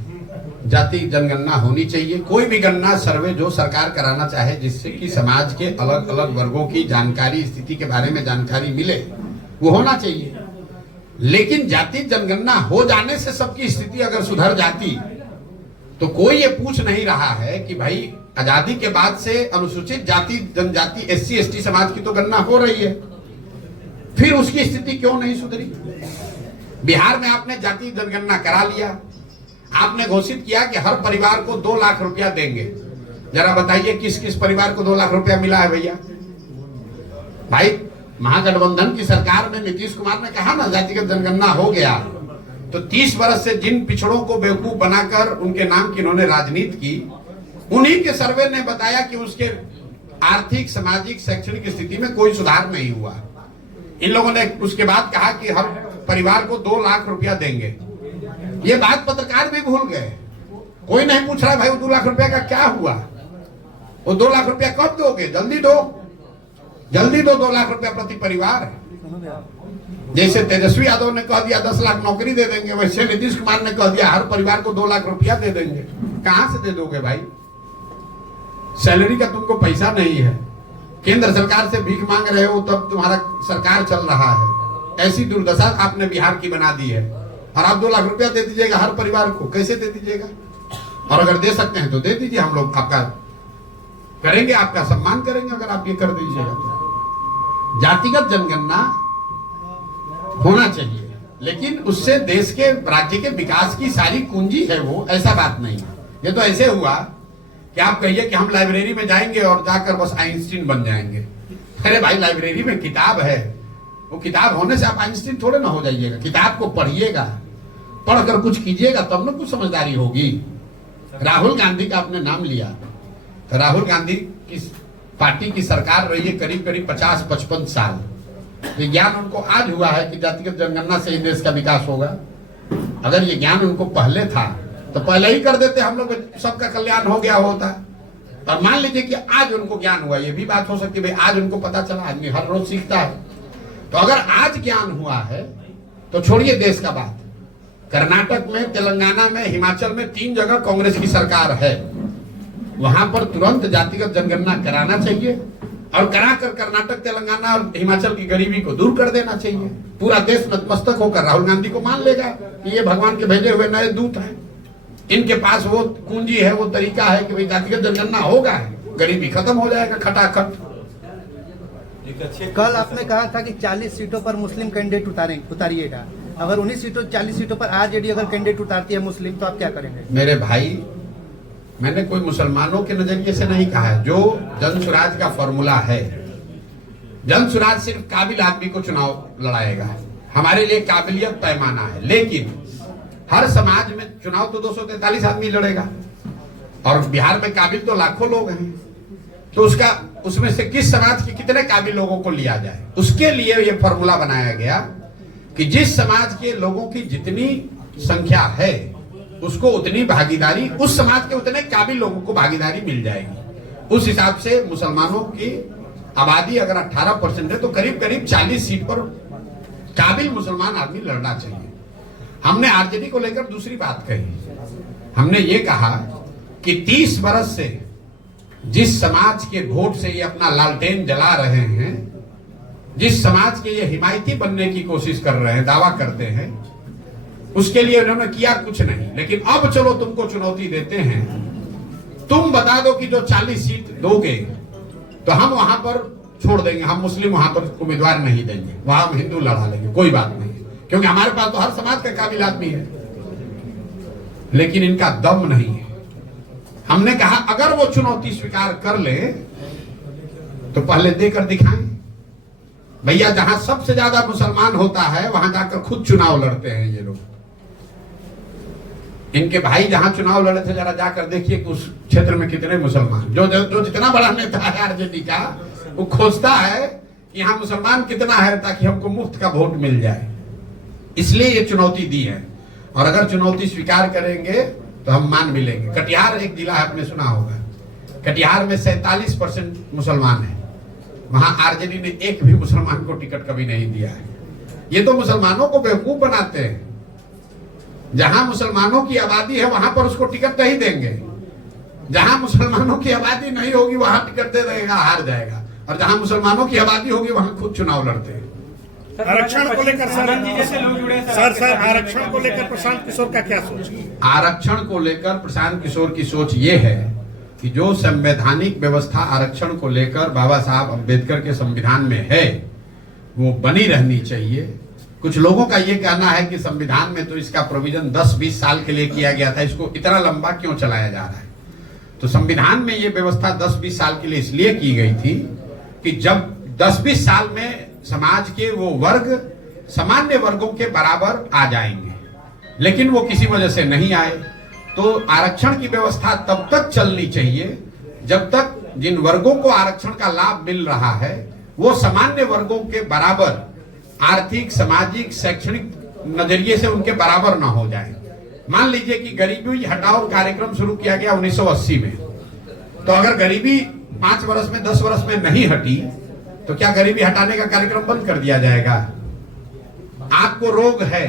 जातीय जनगणना होनी चाहिए। कोई भी गणना, सर्वे जो सरकार कराना चाहे, जिससे कि समाज के अलग अलग वर्गों की जानकारी, स्थिति के बारे में जानकारी मिले, वो होना चाहिए। लेकिन जातीय जनगणना हो जाने से सबकी स्थिति अगर सुधर जाती तो कोई ये पूछ नहीं रहा है कि भाई आजादी के बाद से अनुसूचित जाति, जनजाति, SC ST समाज की तो गणना हो रही है, फिर उसकी स्थिति क्यों नहीं सुधरी? बिहार में आपने जाति जनगणना करा लिया, आपने घोषित किया कि हर परिवार को 2 लाख रुपया देंगे। जरा बताइए किस किस परिवार को 2 लाख रुपया मिला है भैया? भाई महागठबंधन की सरकार में नीतीश कुमार ने कहा ना जातिगत जनगणना हो गया, तो 30 वर्ष से जिन पिछड़ों को बेवकूफ बनाकर उनके नाम की इन्होंने राजनीति की, उन्हीं के सर्वे ने बताया कि उसके आर्थिक, सामाजिक, शैक्षणिक स्थिति में कोई सुधार नहीं हुआ। इन लोगों ने उसके बाद कहा कि हर परिवार को 2 लाख रुपया देंगे। ये बात पत्रकार भी भूल गए, कोई नहीं पूछ रहा भाई वो 2 लाख रुपया का क्या हुआ, वो 2 लाख रुपया कब दोगे? जल्दी दो, जल्दी दो 2 लाख रुपया प्रति परिवार। जैसे तेजस्वी यादव ने कह दिया 10 लाख नौकरी दे देंगे, वैसे नीतीश कुमार ने कह दिया हर परिवार को 2 लाख रुपया दे देंगे। कहां से दे दोगे भाई? सैलरी का तुमको पैसा नहीं है, केंद्र सरकार से भीख मांग रहे हो, तब तुम्हारा सरकार चल रहा है। ऐसी दुर्दशा आपने बिहार की बना दी है, और आप 2 लाख रुपया दे दीजिएगा हर परिवार को, कैसे दे दीजिएगा? और अगर दे सकते हैं तो दे दीजिए, हम लोग आपका करेंगे, आपका सम्मान करेंगे अगर आप ये कर दीजिएगा तो। जातिगत जनगणना होना चाहिए, लेकिन उससे देश के, राज्य के विकास की सारी कुंजी है वो, ऐसा बात नहीं है। ये तो ऐसे हुआ कि आप कहिए कि हम लाइब्रेरी में जाएंगे और जाकर बस आइंस्टीन बन जाएंगे। अरे भाई लाइब्रेरी में किताब है, वो किताब होने से आप आइंस्टीन थोड़े ना हो जाइएगा। किताब को पढ़िएगा, पढ़कर कुछ कीजिएगा तब ना कुछ समझदारी होगी। राहुल गांधी का आपने नाम लिया, तो राहुल गांधी की पार्टी की सरकार रही है करीब करीब 50-55 साल। ये ज्ञान उनको आज हुआ है कि जातिगत जनगणना से ही देश का विकास होगा। अगर ये ज्ञान उनको पहले था तो पहले ही कर देते, हम लोग सबका कल्याण हो गया होता। और मान लीजिए कि आज उनको ज्ञान हुआ, ये भी बात हो सकती है भाई आज उनको पता चला, आदमी हर रोज सीखता है। तो अगर आज ज्ञान हुआ है तो छोड़िए देश का बात, कर्नाटक में, तेलंगाना में, हिमाचल में 3 जगह कांग्रेस की सरकार है, वहां पर तुरंत जातिगत जनगणना कराना चाहिए और कराकर कर्नाटक, तेलंगाना और हिमाचल की गरीबी को दूर कर देना चाहिए। पूरा देश नतमस्तक होकर राहुल गांधी को मान लेगा कि ये भगवान के भेजे हुए नए दूत हैं, इनके पास वो कुंजी है, वो तरीका है कि भाई जातिगत जनगणना होगा, गरीबी खत्म हो जाएगा खटाखट। कल आपने कहा था कि 40 सीटों पर मुस्लिम कैंडिडेट उतारिएगा, अगर 40 सीटों पर आरजेडी अगर कैंडिडेट उतारती है मुस्लिम, तो आप क्या करेंगे? मेरे भाई, मैंने कोई मुसलमानों के नजरिए से नहीं कहा है। जो जन स्वराज का फॉर्मूला है, जन स्वराज सिर्फ काबिल आदमी को चुनाव लड़ाएगा। हमारे लिए काबिलियत पैमाना है, लेकिन हर समाज में चुनाव तो 243 आदमी लड़ेगा और बिहार में काबिल तो लाखों लोग हैं। तो उसमें से किस समाज के कितने काबिल लोगों को लिया जाए, उसके लिए ये फॉर्मूला बनाया गया कि जिस समाज के लोगों की जितनी संख्या है उसको उतनी भागीदारी, उस समाज के उतने काबिल लोगों को भागीदारी मिल जाएगी। उस हिसाब से मुसलमानों की आबादी अगर 18% है तो करीब करीब 40 सीट पर काबिल मुसलमान आदमी लड़ना चाहिए। हमने आरजेडी को लेकर दूसरी बात कही, हमने ये कहा कि 30 बरस से जिस समाज के वोट से ये अपना लालटेन जला रहे हैं, जिस समाज के ये हिमायती बनने की कोशिश कर रहे हैं, दावा करते हैं, उसके लिए उन्होंने किया कुछ नहीं। लेकिन अब चलो तुमको चुनौती देते हैं, तुम बता दो कि जो 40 सीट दोगे तो हम वहां पर छोड़ देंगे, हम मुस्लिम वहां पर उम्मीदवार नहीं देंगे, वहां हम हिंदू लड़ा लेंगे, कोई बात नहीं, क्योंकि हमारे पास तो हर समाज का काबिल आदमी है। लेकिन इनका दम नहीं है। हमने कहा अगर वो चुनौती स्वीकार कर ले तो पहले देकर दिखाएं। भैया जहां सबसे ज्यादा मुसलमान होता है वहां जाकर खुद चुनाव लड़ते हैं ये लोग। इनके भाई जहां चुनाव लड़े थे, जरा जाकर देखिए कि उस क्षेत्र में कितने मुसलमान, जो जितना बड़ा नेता है आरजेडी का, वो खोजता है कि यहाँ मुसलमान कितना है ताकि हमको मुफ्त का वोट मिल जाए। इसलिए ये चुनौती दी है, और अगर चुनौती स्वीकार करेंगे तो हम मान भी लेंगे। कटिहार एक जिला है, आपने सुना होगा, कटिहार में 47% मुसलमान है, वहां आरजेडी ने एक भी मुसलमान को टिकट कभी नहीं दिया है। ये तो मुसलमानों को बेवकूफ बनाते हैं। जहां मुसलमानों की आबादी है वहां पर उसको टिकट नहीं देंगे, जहां मुसलमानों की आबादी नहीं होगी वहां टिकट दे देगा, हार जाएगा, और जहां मुसलमानों की आबादी होगी वहां खुद चुनाव लड़ते हैं। आरक्षण को लेकर सर आरक्षण को लेकर प्रशांत किशोर का क्या सोच? आरक्षण को लेकर प्रशांत किशोर की सोच ये है कि जो संवैधानिक व्यवस्था आरक्षण को लेकर बाबा साहब अम्बेडकर के संविधान में है वो बनी रहनी चाहिए। कुछ लोगों का ये कहना है कि संविधान में तो इसका प्रोविजन 10-20 साल के लिए किया गया था, इसको इतना लंबा क्यों चलाया जा रहा है। तो संविधान में ये व्यवस्था 10-20 साल के लिए इसलिए की गई थी कि जब 10-20 साल में समाज के वो वर्ग सामान्य वर्गों के बराबर आ जाएंगे, लेकिन वो किसी वजह से नहीं आए। तो आरक्षण की व्यवस्था तब तक चलनी चाहिए जब तक जिन वर्गों को आरक्षण का लाभ मिल रहा है वो सामान्य वर्गों के बराबर आर्थिक, सामाजिक, शैक्षणिक नजरिए से उनके बराबर ना हो जाए। मान लीजिए कि गरीबी हटाओ कार्यक्रम शुरू किया गया 1980 में, तो अगर गरीबी 5 वर्ष में 10 वर्ष में नहीं हटी तो क्या गरीबी हटाने का कार्यक्रम बंद कर दिया जाएगा। आपको रोग है,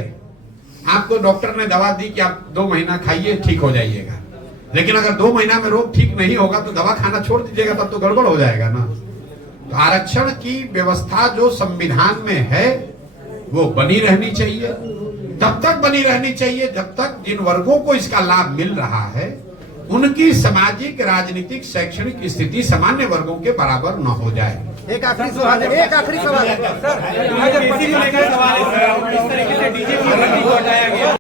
आपको डॉक्टर ने दवा दी कि आप 2 महीना खाइए ठीक हो जाइएगा, लेकिन अगर 2 महीना में रोग ठीक नहीं होगा तो दवा खाना छोड़ दीजिएगा, तब तो गड़बड़ हो जाएगा ना। तो आरक्षण की व्यवस्था जो संविधान में है वो बनी रहनी चाहिए, तब तक बनी रहनी चाहिए जब तक जिन वर्गों को इसका लाभ मिल रहा है उनकी सामाजिक, राजनीतिक, शैक्षणिक स्थिति सामान्य वर्गों के बराबर न हो जाए। एक आखिरी सवाल है सर। को लेकर सवाल है, किस तरीके से डीजे को हटाया गया।